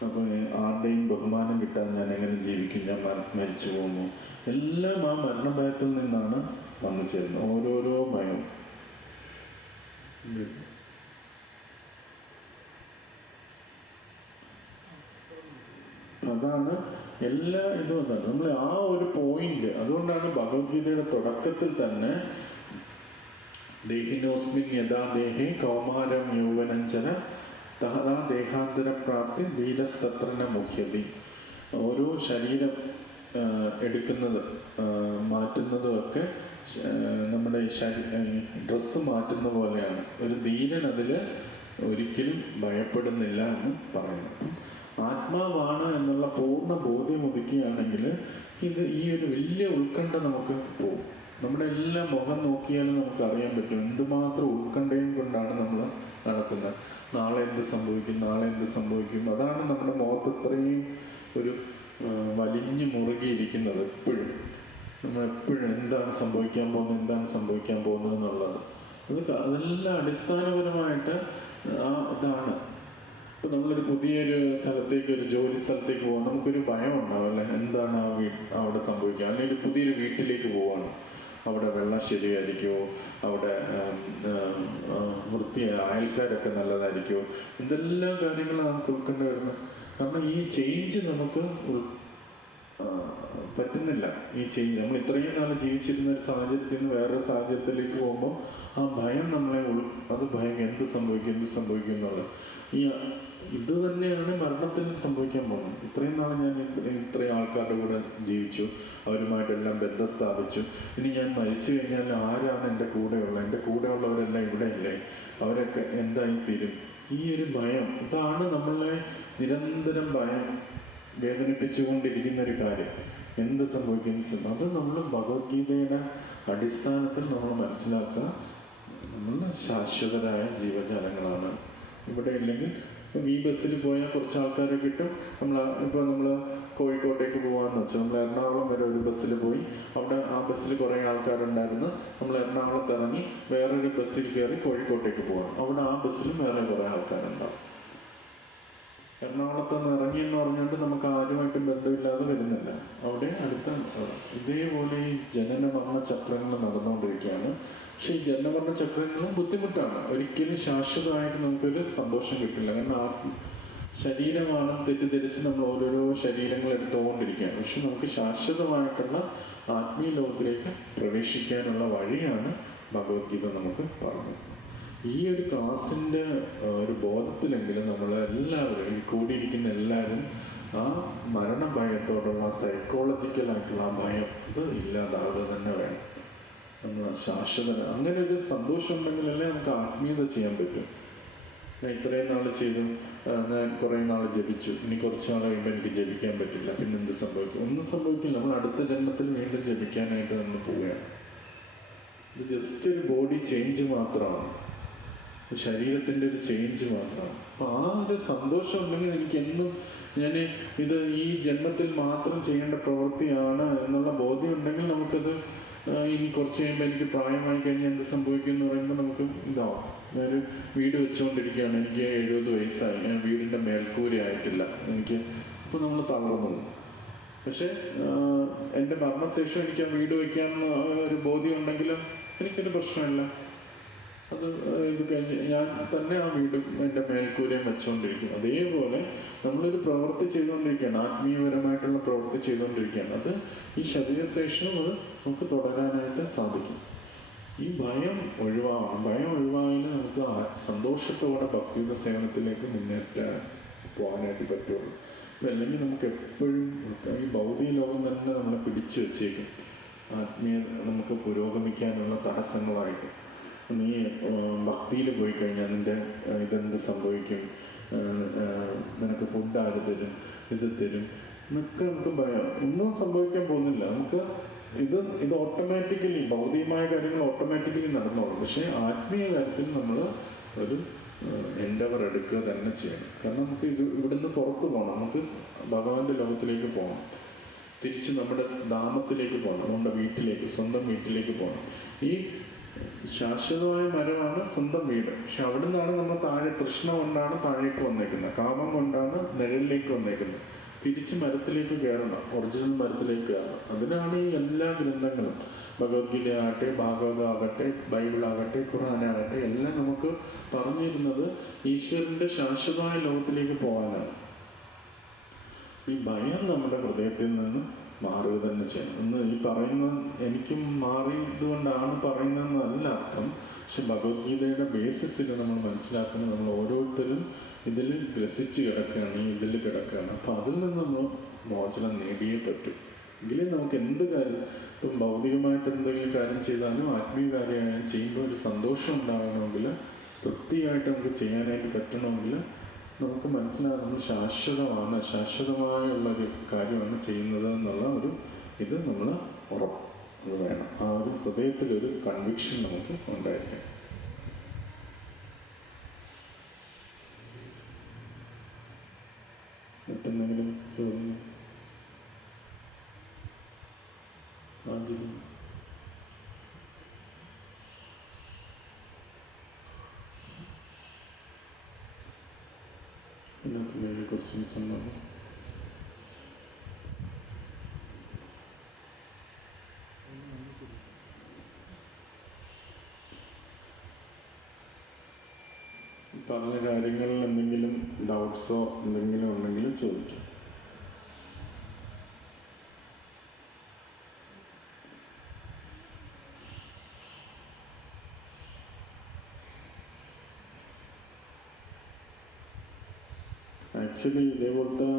അപ്പോൾ ആരുടെയും ബഹുമാനം കിട്ടാൻ ഞാൻ എങ്ങനെ ജീവിക്കും, ഞാൻ മരിച്ചു പോകുമോ? എല്ലാം ആ മരണഭയത്തിൽ നിന്നാണ് വന്നു ചേരുന്നത്. ഓരോരോ ഭയം. അതാണ് എല്ലാ ഇതും എന്താണ് നമ്മൾ ആ ഒരു പോയിന്റ്. അതുകൊണ്ടാണ് ഭഗവത്ഗീതയുടെ തുടക്കത്തിൽ തന്നെ ദേഹിനോസ്മിൻ യഥാ ദേഹേ കൗമാരം യൗവനഞ്ചര തഥാ ദേഹാന്തര പ്രാപ്തി ധീരസ്തത്രന മുഖ്യതി. ഓരോ ശരീരം എടുക്കുന്നത് മാറ്റുന്നതുമൊക്കെ നമ്മുടെ ഡ്രസ്സ് മാറ്റുന്ന പോലെയാണ്. ഒരു ധീരൻ അതിൽ ഒരിക്കലും ഭയപ്പെടുന്നില്ല എന്ന് പറയുന്നു. ആത്മാവാണ് എന്നുള്ള പൂർണ്ണ ബോധ്യം ഒതുക്കുകയാണെങ്കിൽ ഈ ഒരു വലിയ ഉത്കണ്ഠ നമുക്ക് പോകും. നമ്മുടെ എല്ലാ മുഖം നോക്കിയാലും നമുക്ക് അറിയാൻ പറ്റും എന്തുമാത്രം ഉത്കണ്ഠയും കൊണ്ടാണ് നമ്മൾ നടക്കുന്നത്. നാളെ എന്ത് സംഭവിക്കും. അതാണ് നമ്മുടെ മുഖത്ത് ഇത്രയും ഒരു വലിഞ്ഞു മുറുകിയിരിക്കുന്നത്. നമ്മളെപ്പോഴും എന്താണ് സംഭവിക്കാൻ പോകുന്നത് എന്നുള്ളത്. അതെല്ലാം അടിസ്ഥാനപരമായിട്ട് ഇതാണ്. ഇപ്പം നമ്മളൊരു പുതിയൊരു സ്ഥലത്തേക്ക്, ഒരു ജോലി സ്ഥലത്തേക്ക് പോകാൻ നമുക്കൊരു ഭയം ഉണ്ടാവും, അല്ലേ? എന്താണ് അവിടെ സംഭവിക്കുക? അല്ലെങ്കിൽ ഒരു പുതിയൊരു വീട്ടിലേക്ക് പോവാണ്, അവിടെ വെള്ളം ശരിയായിരിക്കുമോ, അവിടെ വൃത്തി അയൽക്കാരൊക്കെ നല്ലതായിരിക്കുമോ, എന്തെല്ലാം കാര്യങ്ങളാണ് നമുക്ക് ഉൾക്കൊണ്ടു വരുന്നത്. കാരണം ഈ ചേഞ്ച് നമുക്ക് പറ്റുന്നില്ല. ഈ ചേഞ്ച് നമ്മൾ ഇത്രയും നാൾ ജീവിച്ചിരുന്ന ഒരു സാഹചര്യത്തിൽ നിന്ന് വേറൊരു സാഹചര്യത്തിലേക്ക് പോകുമ്പോൾ ആ ഭയം നമ്മളെ അത് ഭയം എന്ത് സംഭവിക്കും എന്നുള്ളത്. ഇത് തന്നെയാണ് മരണത്തിനും സംഭവിക്കാൻ പോകുന്നത്. ഇത്രയും നാൾ ഞാൻ ഇത്രയും ആൾക്കാരുടെ കൂടെ ജീവിച്ചു, അവരുമായിട്ടെല്ലാം ബന്ധം സ്ഥാപിച്ചു. ഇനി ഞാൻ മരിച്ചു കഴിഞ്ഞാൽ ആരാണ് എൻ്റെ കൂടെയുള്ളത്? എൻ്റെ കൂടെയുള്ളവരെല്ലാം ഇവിടെ ഇല്ലേ? അവരൊക്കെ എന്തായി തീരും? ഈ ഒരു ഭയം, ഇതാണ് നമ്മളെ നിരന്തരം ഭയം വേദനിപ്പിച്ചുകൊണ്ടിരിക്കുന്ന ഒരു കാര്യം. എന്ത് സംഭവിക്കുന്നു? അത് നമ്മൾ ഭഗവത്ഗീതയുടെ അടിസ്ഥാനത്തിൽ നമ്മൾ മനസ്സിലാക്കുക, നമ്മൾ ശാശ്വതരായ ജീവജാലങ്ങളാണ്. ഇവിടെ ഇല്ലെങ്കിൽ ഈ ബസ്സിൽ പോയാൽ കുറച്ച് ആൾക്കാരെ കിട്ടും. നമ്മൾ കോഴിക്കോട്ടേക്ക് പോകാമെന്ന് വെച്ചാൽ നമ്മൾ എറണാകുളം വരെ ഒരു ബസ്സിൽ പോയി, അവിടെ ആ ബസ്സിൽ കുറേ ആൾക്കാരുണ്ടായിരുന്നു. നമ്മൾ എറണാകുളത്ത് ഇറങ്ങി വേറൊരു ബസ്സിൽ കയറി കോഴിക്കോട്ടേക്ക് പോകണം. അവിടെ ആ ബസ്സിലും വേറെ കുറേ ആൾക്കാരുണ്ടാവും. എറണാകുളത്ത് നിന്ന് ഇറങ്ങിയെന്ന് പറഞ്ഞുകൊണ്ട് നമുക്ക് ആരുമായിട്ടും ബന്ധമില്ലാതെ വരുന്നില്ല. അവിടെ അടുത്ത ഇതേപോലെ ഈ ജനന മരണ ചക്രങ്ങൾ നടന്നുകൊണ്ടിരിക്കുകയാണ്. പക്ഷെ ഈ ജനനമരണ ചക്രങ്ങളും ബുദ്ധിമുട്ടാണ്. ഒരിക്കലും ശാശ്വതമായിട്ട് നമുക്കൊരു സന്തോഷം കിട്ടില്ല. കാരണം ശരീരമാണ് തെറ്റിദ്ധരിച്ച് നമ്മൾ ഓരോരോ ശരീരങ്ങൾ എടുത്തുകൊണ്ടിരിക്കുകയാണ്. പക്ഷെ നമുക്ക് ശാശ്വതമായിട്ടുള്ള ആത്മീയ ലോകത്തിലേക്ക് പ്രവേശിക്കാനുള്ള വഴിയാണ് ഭഗവത്ഗീത നമുക്ക് പറഞ്ഞത്. ഈ ഒരു ക്ലാസ്സിൻ്റെ ഒരു ബോധത്തിലെങ്കിലും നമ്മളെല്ലാവരും, ഈ കൂടിയിരിക്കുന്ന എല്ലാവരും ആ മരണഭയത്തോടുള്ള സൈക്കോളജിക്കലായിട്ടുള്ള ആ ഭയം ഇത് ഇല്ലാതാവുക തന്നെ വേണം. നമ്മൾ ശാശ്വത അങ്ങനെ ഒരു സന്തോഷം ഉണ്ടെങ്കിലല്ലേ നമുക്ക് ആത്മീയത ചെയ്യാൻ പറ്റും. ഞാൻ ഇത്രയും നാൾ ചെയ്തു, ഞാൻ കുറേ നാൾ ജപിച്ചു, ഇനി കുറച്ച് നാൾ കഴിയുമ്പോൾ എനിക്ക് ജപിക്കാൻ പറ്റില്ല, പിന്നെ എന്ത് സംഭവിക്കും? ഒന്നും സംഭവിക്കില്ല. നമ്മൾ അടുത്ത ജന്മത്തിൽ വീണ്ടും ജപിക്കാനായിട്ട് നമ്മൾ പോവുകയാണ്. ഇത് ജസ്റ്റ് ഒരു ബോഡി ചേഞ്ച് മാത്രമാണ്, ശരീരത്തിൻ്റെ ഒരു ചേഞ്ച് മാത്രമാണ്. അപ്പം ആ ഒരു സന്തോഷം ഉണ്ടെങ്കിൽ എനിക്കെന്നും ഇത് ഈ ജന്മത്തിൽ മാത്രം ചെയ്യേണ്ട പ്രവൃത്തിയാണ് എന്നുള്ള ബോധ്യം ഉണ്ടെങ്കിൽ നമുക്കത് ഇനി കുറച്ച് കഴിയുമ്പോൾ എനിക്ക് പ്രായമായി കഴിഞ്ഞാൽ എന്ത് സംഭവിക്കും എന്ന് പറയുമ്പോൾ നമുക്ക് ഇതാവും. ഞാനൊരു വീട് വെച്ചുകൊണ്ടിരിക്കുകയാണ്, എനിക്ക് 70 വയസ്സായി, ഞാൻ വീടിൻ്റെ മേൽക്കൂര ആയിട്ടില്ല, ഇപ്പോൾ നമ്മൾ തളർന്നു. പക്ഷെ എൻ്റെ മരണശേഷം എനിക്ക് ആ വീട് വയ്ക്കാൻ ഒരു ബോധ്യം ഉണ്ടെങ്കിലും എനിക്കൊരു പ്രശ്നമില്ല. ഇത് കഴിഞ്ഞ് ഞാൻ തന്നെ ആ വീടും എൻ്റെ മേൽക്കൂരയും വെച്ചുകൊണ്ടിരിക്കും. അതേപോലെ നമ്മളൊരു പ്രവൃത്തി ചെയ്തുകൊണ്ടിരിക്കുകയാണ്, ആത്മീയപരമായിട്ടുള്ള പ്രവൃത്തി ചെയ്തുകൊണ്ടിരിക്കുകയാണ്. അത് ഈ ശരീരശേഷവും അത് നമുക്ക് തുടരാനായിട്ട് സാധിക്കും. ഈ ഭയം ഒഴിവാകണം. ഭയം ഒഴിവായാലും നമുക്ക് സന്തോഷത്തോടെ ഭക്തിയുത സേവനത്തിലേക്ക് മുന്നേറ്റാൻ പോകാനായിട്ട് പറ്റുള്ളൂ. അല്ലെങ്കിൽ നമുക്ക് എപ്പോഴും ഈ ഭൗതിക ലോകം തന്നെ നമ്മളെ പിടിച്ചു വെച്ചേക്കും, ആത്മീയ നമുക്ക് പുരോഗമിക്കാനുള്ള തടസ്സങ്ങളായിട്ട്. നീ ഭക്തിയിൽ പോയി കഴിഞ്ഞാൽ ഇതെന്ത് സംഭവിക്കും, നിനക്ക് ഫുഡ് ആര് തരും, ഇത് തരും എന്നൊക്കെ നമുക്ക് ഭയം. ഒന്നും സംഭവിക്കാൻ പോകുന്നില്ല. നമുക്ക് ഇത് ഓട്ടോമാറ്റിക്കലി ഭൗതികമായ കാര്യങ്ങൾ ഓട്ടോമാറ്റിക്കലി നടന്നോളും. പക്ഷേ ആത്മീയ കാര്യത്തിൽ നമ്മൾ ഒരു എൻഡവർ എടുക്കുക തന്നെ ചെയ്യണം. കാരണം നമുക്ക് ഇവിടുന്ന് പുറത്ത് പോകണം, നമുക്ക് ഭഗവാന്റെ ലോകത്തിലേക്ക് പോകണം, തിരിച്ച് നമ്മുടെ ധാമത്തിലേക്ക് പോകണം, നമ്മുടെ വീട്ടിലേക്ക്, സ്വന്തം വീട്ടിലേക്ക് പോകണം. ഈ ശാശ്വതമായ മരമാണ് സ്വന്തം വീട്. പക്ഷെ അവിടെ നിന്നാണ് നമ്മൾ താഴെ തൃഷ്ണ കൊണ്ടാണ് താഴേക്ക് വന്നേക്കുന്നത്, കാമം കൊണ്ടാണ് നിഴലിലേക്ക് വന്നേക്കുന്നത്. തിരിച്ച് മരത്തിലേക്ക് കയറണം, ഒറിജിനൽ മരത്തിലേക്ക് കയറണം. അതിനാണ് ഈ എല്ലാ ഗ്രന്ഥങ്ങളും, ഭഗവത്ഗീത ആകട്ടെ, ഭാഗവതം ആകട്ടെ, ബൈബിളാകട്ടെ, ഖുർആനാകട്ടെ, എല്ലാം നമുക്ക് പറഞ്ഞിരുന്നത് ഈശ്വരൻ്റെ ശാശ്വതമായ ലോകത്തിലേക്ക് പോകാനാണ്. ഈ ഭയം നമ്മുടെ ഹൃദയത്തിൽ നിന്ന് മാറുക തന്നെ ചെയ്യണം. ഇന്ന് ഈ പറയുന്ന എനിക്കും മാറിയതുകൊണ്ടാണ് പറയുന്നതെന്നല്ല അർത്ഥം. പക്ഷെ ഭഗവത്ഗീതയുടെ ബേസിസിൽ നമ്മൾ മനസ്സിലാക്കുന്നത് നമ്മൾ ഓരോരുത്തരും ഇതിൽ ഗ്രസിച്ച് കിടക്കുകയാണ്, ഇതിൽ കിടക്കുകയാണ്. അപ്പം അതിൽ നിന്ന് നമ്മൾ മോചനം നേടിയേ പറ്റും. എങ്കിലേ നമുക്ക് എന്ത് കാര്യം, ഇപ്പം ഭൗതികമായിട്ട് എന്തെങ്കിലും കാര്യം ചെയ്താലും ആത്മീയ കാര്യമായാലും ചെയ്യുമ്പോൾ ഒരു സന്തോഷം ഉണ്ടാകണമെങ്കിൽ, തൃപ്തിയായിട്ട് നമുക്ക് ചെയ്യാനായിട്ട് പറ്റണമെങ്കിൽ നമുക്ക് മനസ്സിലാകുന്നത് ശാശ്വതമാണ്, ശാശ്വതമായുള്ളൊരു കാര്യമാണ് ചെയ്യുന്നത് എന്നുള്ള ഒരു ഇത് നമ്മൾ ഉറപ്പ് വേണം. ആ ഒരു ഹൃദയത്തിലൊരു കൺവിക്ഷൻ നമുക്ക് ഉണ്ടായിരിക്കണം. മറ്റെന്തെങ്കിലും ചോദ്യം? ഇതിനകത്ത് ക്വസ്റ്റ്യൻസ് ഉണ്ടോ? പറഞ്ഞ കാര്യങ്ങളിൽ എന്തെങ്കിലും ഡൗട്ട്സോ എന്തെങ്കിലും ഉണ്ടെങ്കിൽ ചോദിക്കാം. ആക്ച്വലി ഇതേപോലത്തെ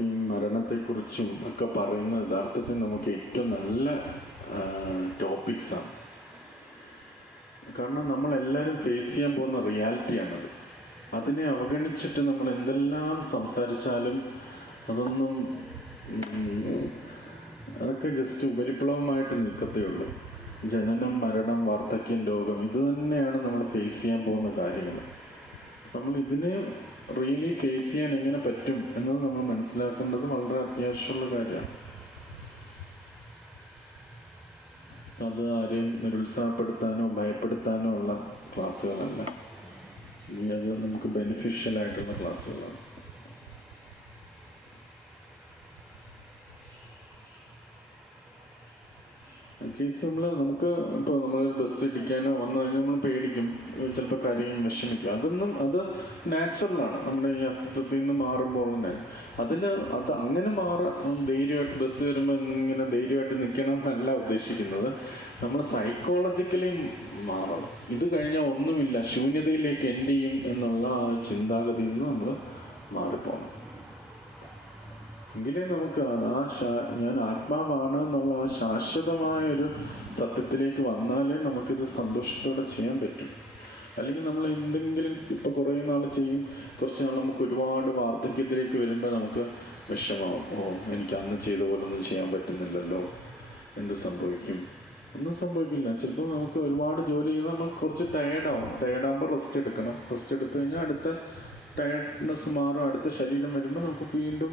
ഈ മരണത്തെക്കുറിച്ചും ഒക്കെ പറയുന്ന യഥാർത്ഥത്തിൽ നമുക്ക് ഏറ്റവും നല്ല ടോപ്പിക്സാണ്. കാരണം നമ്മളെല്ലാവരും ഫേസ് ചെയ്യാൻ പോകുന്ന റിയാലിറ്റിയാണത്. അതിനെ അവഗണിച്ചിട്ട് നമ്മൾ എന്തെല്ലാം സംസാരിച്ചാലും അതൊന്നും അതൊക്കെ ജസ്റ്റ് ഉപരിപ്ലവമായിട്ട് നിൽക്കത്തേ ഉള്ളൂ. ജനനം, മരണം, വാർദ്ധക്യം, രോഗം, ഇത് തന്നെയാണ് നമ്മൾ ഫേസ് ചെയ്യാൻ പോകുന്ന കാര്യങ്ങൾ. നമ്മൾ ഇതിനെ റിയലി ഫേസ് ചെയ്യാൻ എങ്ങനെ പറ്റും എന്നത് നമ്മൾ മനസ്സിലാക്കേണ്ടത് വളരെ അത്യാവശ്യമുള്ള കാര്യമാണ്. അത് ആരെയും നിരുത്സാഹപ്പെടുത്താനോ ഭയപ്പെടുത്താനോ ഉള്ള ക്ലാസ്സുകളല്ല. അത് നമുക്ക് ബെനിഫിഷ്യൽ ആയിട്ടുള്ള ക്ലാസ്സുകളാണ്. അറ്റ്ലീസ്റ്റ് നമുക്ക് ഇപ്പോൾ നമ്മൾ ബസ് ഇടിക്കാനോ വന്നു കഴിഞ്ഞാൽ നമ്മൾ പേടിക്കും, ചിലപ്പോൾ കരയും, വിഷമിക്കും. അത് നാച്ചുറലാണ്. നമ്മുടെ ഈ അസ്തിത്വത്തിൽ നിന്ന് മാറുമ്പോൾ തന്നെ അത് അങ്ങനെ ധൈര്യമായിട്ട് ബസ് വരുമ്പോൾ ഇങ്ങനെ ധൈര്യമായിട്ട് നിൽക്കണം എന്നല്ല ഉദ്ദേശിക്കുന്നത്. നമ്മൾ സൈക്കോളജിക്കലി മാറണം. ഇത് കഴിഞ്ഞാൽ ഒന്നുമില്ല, ശൂന്യതയിലേക്ക് എൻഡ് ചെയ്യും എന്നുള്ള ആ ചിന്താഗതിയിൽ നിന്ന് നമ്മൾ മാറിപ്പോകണം. എങ്കിലേ നമുക്ക് ഞാൻ ആത്മാവാണ് എന്നുള്ള ആ ശാശ്വതമായൊരു സത്യത്തിലേക്ക് വന്നാലേ നമുക്കിത് സന്തോഷത്തോടെ ചെയ്യാൻ പറ്റും. അല്ലെങ്കിൽ നമ്മൾ എന്തെങ്കിലും ഇപ്പോൾ കുറേ നാൾ ചെയ്യും, കുറച്ച് നാൾ നമുക്ക് ഒരുപാട് വാർദ്ധക്യത്തിലേക്ക് വരുമ്പോൾ നമുക്ക് വിഷമമാവും. എനിക്ക് അന്ന് ചെയ്ത പോലെ ഒന്നും ചെയ്യാൻ പറ്റുന്നില്ലല്ലോ, എന്ത് സംഭവിക്കും? ഒന്നും സംഭവിക്കില്ല. ചിലപ്പോൾ നമുക്ക് ഒരുപാട് ജോലി ചെയ്താൽ നമുക്ക് കുറച്ച് ടയേർഡാകുമ്പോൾ റെസ്റ്റ് എടുക്കണം. റെസ്റ്റ് എടുത്തു കഴിഞ്ഞാൽ അടുത്ത ടയർഡ്നെസ് മാറും, അടുത്ത ശരീരം വരുമ്പോൾ നമുക്ക് വീണ്ടും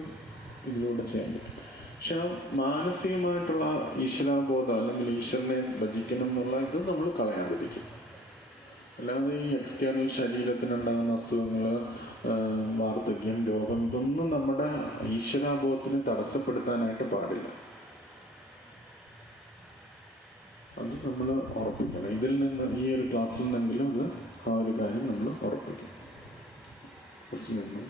ഇതിലൂടെ ചെയ്യാൻ പറ്റും. പക്ഷെ ആ മാനസികമായിട്ടുള്ള ഈശ്വരാബോധം അല്ലെങ്കിൽ ഈശ്വരനെ ഭജിക്കണം എന്നുള്ള ഇത് നമ്മൾ കളയാതിരിക്കും. അല്ലാതെ ഈ എക്സ്റ്റേണൽ ശരീരത്തിനുണ്ടാകുന്ന അസുഖങ്ങൾ, വാർദ്ധക്യം, രോഗം, ഇതൊന്നും നമ്മുടെ ഈശ്വരാബോധത്തിന് തടസ്സപ്പെടുത്താനായിട്ട് പാടില്ല. അത് നമ്മൾ ഉറപ്പിക്കണം. ഇതിൽ നിന്ന് ഈ ഒരു ക്ലാസ്സിൽ നിന്നെങ്കിലും ആ ഒരു കാര്യം നമ്മൾ ഉറപ്പിക്കണം. ക്വസ്റ്റ്യൻ എന്താണ്?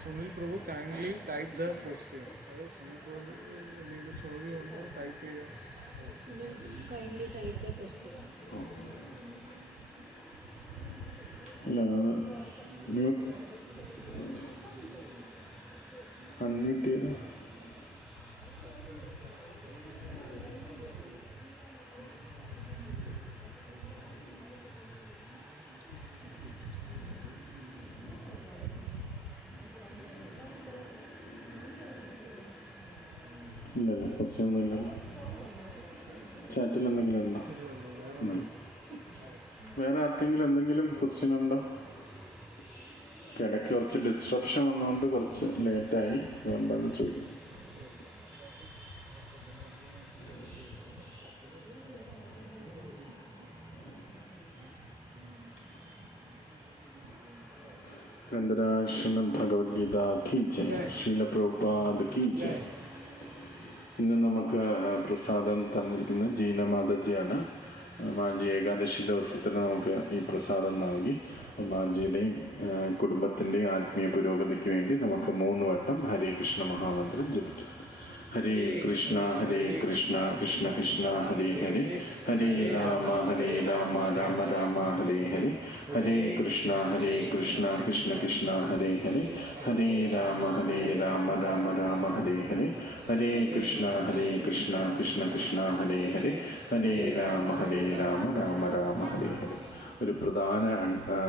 Sunil Prabhu kindly type the question. Sunil Prabhu type here. Sunil kindly type the question. Unmute ചെയ്ത് ഇല്ല, പ്രശ്നമൊന്നുമില്ല. ചാറ്റിൽ എന്തെങ്കിലും ഉണ്ടോ? വേറെ ആർക്കെങ്കിലും എന്തെങ്കിലും ക്വസ്റ്റ്യൻ ഉണ്ടോ? ഇടയ്ക്ക് കുറച്ച് ഡിസ്ട്രപ്ഷൻ വന്നുകൊണ്ട് കുറച്ച് ലേറ്റായി, അതുകൊണ്ടാണ് ചോദിക്കും. ശ്രീമദ് ഭഗവത്ഗീത കീ ജയ്, ശ്രീല പ്രഭുപാദ് കീ ജയ്. ഇന്ന് നമുക്ക് പ്രസാദം തന്നിരിക്കുന്നത് ജീന മാതാജിയാണ്. മാജി ഏകാദശി ദിവസത്തിന് നമുക്ക് ഈ പ്രസാദം നൽകി മാജിയുടെയും കുടുംബത്തിൻ്റെയും ആത്മീയ പുരോഗതിക്ക് വേണ്ടി നമുക്ക് 3 വട്ടം ഹരേ കൃഷ്ണ മഹാമന്ത്രം ജപിച്ചു. ഹരേ കൃഷ്ണ കൃഷ്ണ കൃഷ്ണ ഹരേ ഹരേ, ഹരേ രാമ രാമ രാമ ഹരേ ഹരേ, ഹരേ കൃഷ്ണ കൃഷ്ണ കൃഷ്ണ ഹരേ ഹരേ, ഹരേ രാമ രാമ രാമ ഹരേ ഹരേ, ഹരേ കൃഷ്ണ കൃഷ്ണ കൃഷ്ണ ഹരേ ഹരേ, ഹരേ രാമ രാമ രാമ ഹരേ ഹരേ. ഒരു പ്രധാന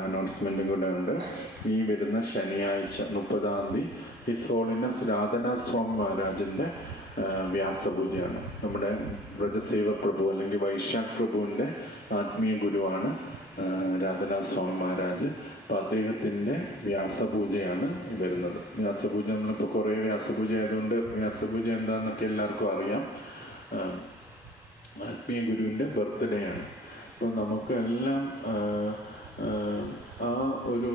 അനൗൺസ്മെൻറ്റും കൂടെ ഉണ്ട്. ഈ വരുന്ന ശനിയാഴ്ച 30-ാം തീയതി ഹിസ് ഹോളിനെസ് രാധനാ സ്വാമി മഹാരാജൻ്റെ വ്യാസപൂജയാണ്. നമ്മുടെ വ്രജസേവ പ്രഭു അല്ലെങ്കിൽ വൈശാഖ് പ്രഭുവിൻ്റെ ആത്മീയ ഗുരുവാണ് രാധനാ സ്വാമി മഹാരാജ്. അപ്പോൾ അദ്ദേഹത്തിൻ്റെ വ്യാസപൂജയാണ് വരുന്നത്. വ്യാസപൂജ നമ്മളിപ്പോൾ കുറേ വ്യാസപൂജ ആയതുകൊണ്ട് വ്യാസപൂജ എന്താണെന്നൊക്കെ എല്ലാവർക്കും അറിയാം. ആത്മീയ ഗുരുവിൻ്റെ ബർത്ത്ഡേ ആണ്. അപ്പോൾ നമുക്കെല്ലാം ആ ഒരു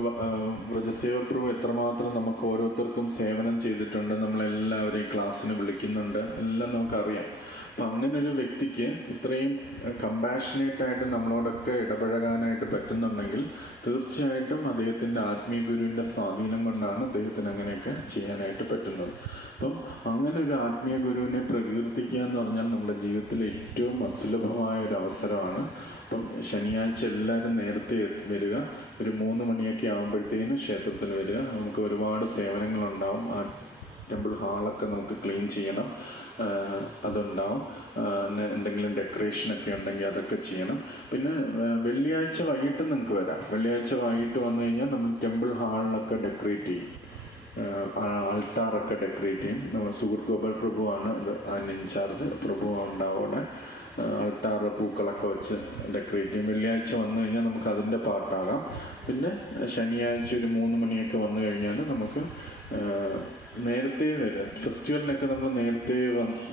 വ്രജസേവപ്രഭു എത്രമാത്രം നമുക്ക് ഓരോരുത്തർക്കും സേവനം ചെയ്തിട്ടുണ്ട്, നമ്മളെല്ലാവരെയും ക്ലാസ്സിന് വിളിക്കുന്നുണ്ട്, എല്ലാം നമുക്കറിയാം. അപ്പം അങ്ങനെ ഒരു വ്യക്തിക്ക് ഇത്രയും കമ്പാഷനേറ്റായിട്ട് നമ്മളോടൊക്കെ ഇടപഴകാനായിട്ട് പറ്റുന്നുണ്ടെങ്കിൽ തീർച്ചയായിട്ടും അദ്ദേഹത്തിൻ്റെ ആത്മീയ ഗുരുവിൻ്റെ സ്വാധീനം കൊണ്ടാണ് അദ്ദേഹത്തിന് അങ്ങനെയൊക്കെ ചെയ്യാനായിട്ട് പറ്റുന്നത്. അപ്പം അങ്ങനെ ഒരു ആത്മീയ ഗുരുവിനെ പ്രകീർത്തിക്കുക എന്ന് പറഞ്ഞാൽ നമ്മുടെ ജീവിതത്തിലെ ഏറ്റവും അസുലഭമായ ഒരു അവസരമാണ്. അപ്പം ശനിയാഴ്ച എല്ലാവരും നേരത്തെ വരിക, ഒരു 3 മണിയൊക്കെ ആകുമ്പോഴത്തേനും ക്ഷേത്രത്തിൽ വരിക. നമുക്ക് ഒരുപാട് സേവനങ്ങളുണ്ടാവും. ആ ടെമ്പിൾ ഹാളൊക്കെ നമുക്ക് ക്ലീൻ ചെയ്യണം, അതുണ്ടാവും. എന്തെങ്കിലും ഡെക്കറേഷനൊക്കെ ഉണ്ടെങ്കിൽ അതൊക്കെ ചെയ്യണം. പിന്നെ വെള്ളിയാഴ്ച വൈകിട്ട് നിങ്ങൾക്ക് വരാം. വെള്ളിയാഴ്ച വൈകിട്ട് വന്നു കഴിഞ്ഞാൽ നമ്മൾ ടെമ്പിൾ ഹാളിലൊക്കെ ഡെക്കറേറ്റ് ചെയ്യും, ആൾട്ടാറൊക്കെ ഡെക്കറേറ്റ് ചെയ്യും. നമ്മൾ സുഹൃത്ത് ഗോപാൽ പ്രഭുവാണ് അതിന് ഇൻചാർജ്. പ്രഭു ഉണ്ടാവും അവിടെ. ആൾട്ടാറ് പൂക്കളൊക്കെ വെച്ച് ഡെക്കറേറ്റ് ചെയ്യും. വെള്ളിയാഴ്ച വന്നു കഴിഞ്ഞാൽ നമുക്ക് അതിൻ്റെ പാർട്ടാകാം. പിന്നെ ശനിയാഴ്ച ഒരു 3 മണിയൊക്കെ വന്നു കഴിഞ്ഞാൽ നമുക്ക് നേരത്തെ വരാം. ഫെസ്റ്റിവലിനൊക്കെ നമ്മൾ നേരത്തെ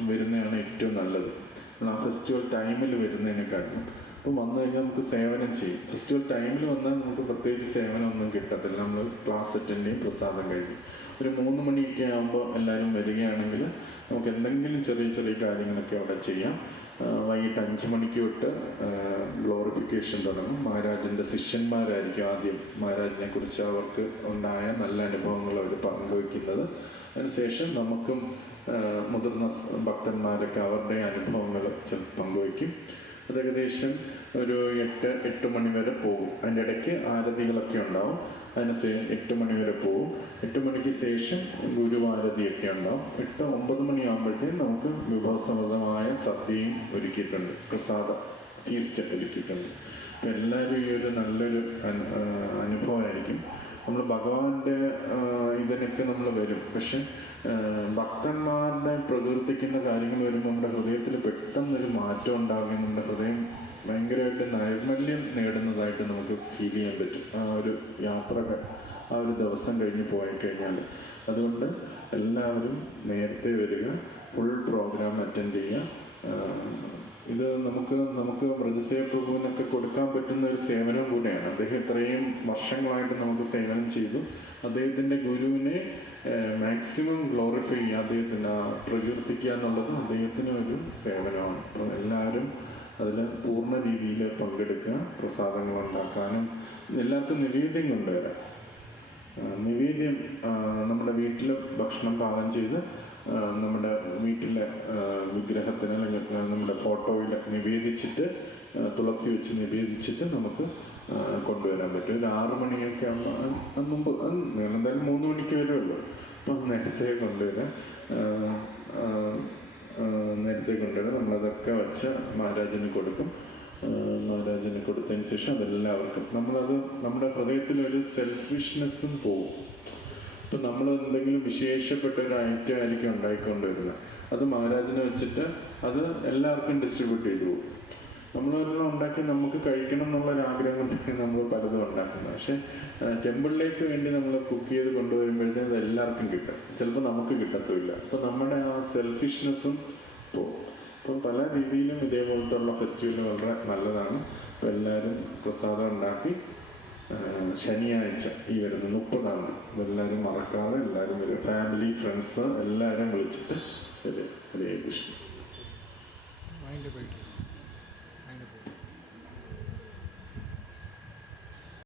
വരുന്നതാണ് ഏറ്റവും നല്ലത്. നമ്മൾ ആ ഫെസ്റ്റിവൽ ടൈമിൽ വരുന്നതിനെക്കാട്ടും. അപ്പോൾ വന്നു കഴിഞ്ഞാൽ നമുക്ക് സേവനം ചെയ്യും. ഫെസ്റ്റിവൽ ടൈമിൽ വന്നാൽ നമുക്ക് പ്രത്യേകിച്ച് സേവനമൊന്നും കിട്ടത്തില്ല. നമ്മൾ ക്ലാസ് അറ്റൻഡ് ചെയ്യും, പ്രസാദം കഴിയും. ഒരു 3 മണിയൊക്കെ ആകുമ്പോൾ എല്ലാവരും വരികയാണെങ്കിൽ നമുക്ക് എന്തെങ്കിലും ചെറിയ ചെറിയ കാര്യങ്ങളൊക്കെ അവിടെ ചെയ്യാം. വൈകിട്ട് 5 മണിക്ക് തൊട്ട് ഗ്ലോറിഫിക്കേഷൻ തുടങ്ങും. മഹാരാജൻ്റെ ശിഷ്യന്മാരായിരിക്കും ആദ്യം മഹാരാജിനെ കുറിച്ച് അവർക്ക് ഉണ്ടായ നല്ല അനുഭവങ്ങൾ അവർ പങ്കുവയ്ക്കുന്നത്. അതിനുശേഷം നമുക്കും മുതിർന്ന ഭക്തന്മാരൊക്കെ അവരുടെ അനുഭവങ്ങൾ പങ്കുവയ്ക്കും. അത് ഏകദേശം ഒരു 8 മണി വരെ പോകും. അതിൻ്റെ ഇടയ്ക്ക് ആരതികളൊക്കെ ഉണ്ടാവും. അതിന് 8 മണി വരെ പോകും. 8 മണിക്ക് ശേഷം ഗുരുവാരതിയൊക്കെ ഉണ്ടാവും. 8-9 മണിയാകുമ്പോഴത്തേക്കും നമുക്ക് വിഭവസമൃദ്ധമായ സദ്യയും ഒരുക്കിയിട്ടുണ്ട്, പ്രസാദ ഫീസ്റ്റ് ഒരുക്കിയിട്ടുണ്ട്. അപ്പം എല്ലാവരും ഈ ഒരു നല്ലൊരു അനുഭവമായിരിക്കും. നമ്മൾ ഭഗവാന്റെ ഇതിനൊക്കെ നമ്മൾ വരും. പക്ഷെ ഭക്തന്മാരുടെ പ്രകീർത്തിക്കുന്ന കാര്യങ്ങൾ വരുമ്പോൾ നമ്മുടെ ഹൃദയത്തിൽ പെട്ടെന്നൊരു മാറ്റം ഉണ്ടാകുകയും നമ്മുടെ ഹൃദയം ഭയങ്കരമായിട്ട് നൈർമല്യം നേടുന്നതായിട്ട് നമുക്ക് ഫീൽ ചെയ്യാൻ പറ്റും. ആ ഒരു യാത്രകൾ ആ ഒരു ദിവസം കഴിഞ്ഞ് പോയി കഴിഞ്ഞാൽ. അതുകൊണ്ട് എല്ലാവരും നേരത്തെ വരിക, ഫുൾ പ്രോഗ്രാം അറ്റൻഡ് ചെയ്യുക. ഇത് നമുക്ക് വ്രജസേവ പ്രഭുവിനൊക്കെ കൊടുക്കാൻ പറ്റുന്ന ഒരു സേവനം കൂടെയാണ്. അദ്ദേഹം ഇത്രയും വർഷങ്ങളായിട്ട് നമുക്ക് സേവനം ചെയ്തു. അദ്ദേഹത്തിൻ്റെ ഗുരുവിനെ മാക്സിമം ഗ്ലോറിഫൈ ചെയ്യുക, അദ്ദേഹത്തിന് പ്രകീർത്തിക്കുക എന്നുള്ളത് അദ്ദേഹത്തിന് ഒരു സേവനമാണ്. അപ്പോൾ എല്ലാവരും അതിൽ പൂർണ്ണ രീതിയിൽ പങ്കെടുക്കുക. പ്രസാദങ്ങൾ ഉണ്ടാക്കാനും എല്ലാവർക്കും നിവേദ്യം കൊണ്ടുവരാം. നിവേദ്യം നമ്മുടെ വീട്ടിൽ ഭക്ഷണം പാകം ചെയ്ത് നമ്മുടെ വീട്ടിലെ വിഗ്രഹത്തിന് അല്ലെങ്കിൽ നമ്മുടെ ഫോട്ടോയിൽ നിവേദിച്ചിട്ട്, തുളസി വെച്ച് നിവേദിച്ചിട്ട് നമുക്ക് കൊണ്ടുവരാൻ പറ്റും. ഒരു 6 മണിയൊക്കെ മുമ്പ്, എന്തായാലും 3 മണിക്ക് വരുമല്ലോ. അപ്പം നേരത്തെ കൊണ്ടുവരാം. നമ്മളതൊക്കെ വെച്ച് മഹാരാജന് കൊടുക്കും. മഹാരാജന് കൊടുത്തതിന് ശേഷം അതെല്ലാവർക്കും നമ്മളത് നമ്മുടെ ഹൃദയത്തിലൊരു സെൽഫിഷ്നെസ്സും പോവും. ഇപ്പം നമ്മൾ എന്തെങ്കിലും വിശേഷപ്പെട്ട ഒരു ഐറ്റം ആയിരിക്കും ഉണ്ടായിക്കൊണ്ടുവരുന്നത്. അത് മഹാരാജനെ വെച്ചിട്ട് അത് എല്ലാവർക്കും ഡിസ്ട്രിബ്യൂട്ട് ചെയ്തു പോകും. നമ്മളെല്ലാം ഉണ്ടാക്കി നമുക്ക് കഴിക്കണം എന്നുള്ളൊരാഗ്രഹം കൊണ്ടാണ് നമ്മൾ പലതും ഉണ്ടാക്കുന്നത്. പക്ഷെ ടെമ്പിളിലേക്ക് വേണ്ടി നമ്മൾ കുക്ക് ചെയ്ത് കൊണ്ടുവരുമ്പോഴത്തേക്കും അത് എല്ലാവർക്കും കിട്ടും, ചിലപ്പോൾ നമുക്ക് കിട്ടത്തില്ല. അപ്പം നമ്മുടെ ആ സെൽഫിഷ്നെസ്സും പോകും. അപ്പം പല രീതിയിലും ഇതേപോലത്തുള്ള ഫെസ്റ്റിവൽ വളരെ നല്ലതാണ്. അപ്പോൾ എല്ലാവരും പ്രസാദം ഉണ്ടാക്കി ശനിയാഴ്ച ഈ വരുന്ന 30-ാം തീയതി എല്ലാവരും മറക്കാതെ എല്ലാവരും വരും. ഫാമിലി, ഫ്രണ്ട്സ് എല്ലാവരും വിളിച്ചിട്ട് വരും. ഹരേ കൃഷ്ണ.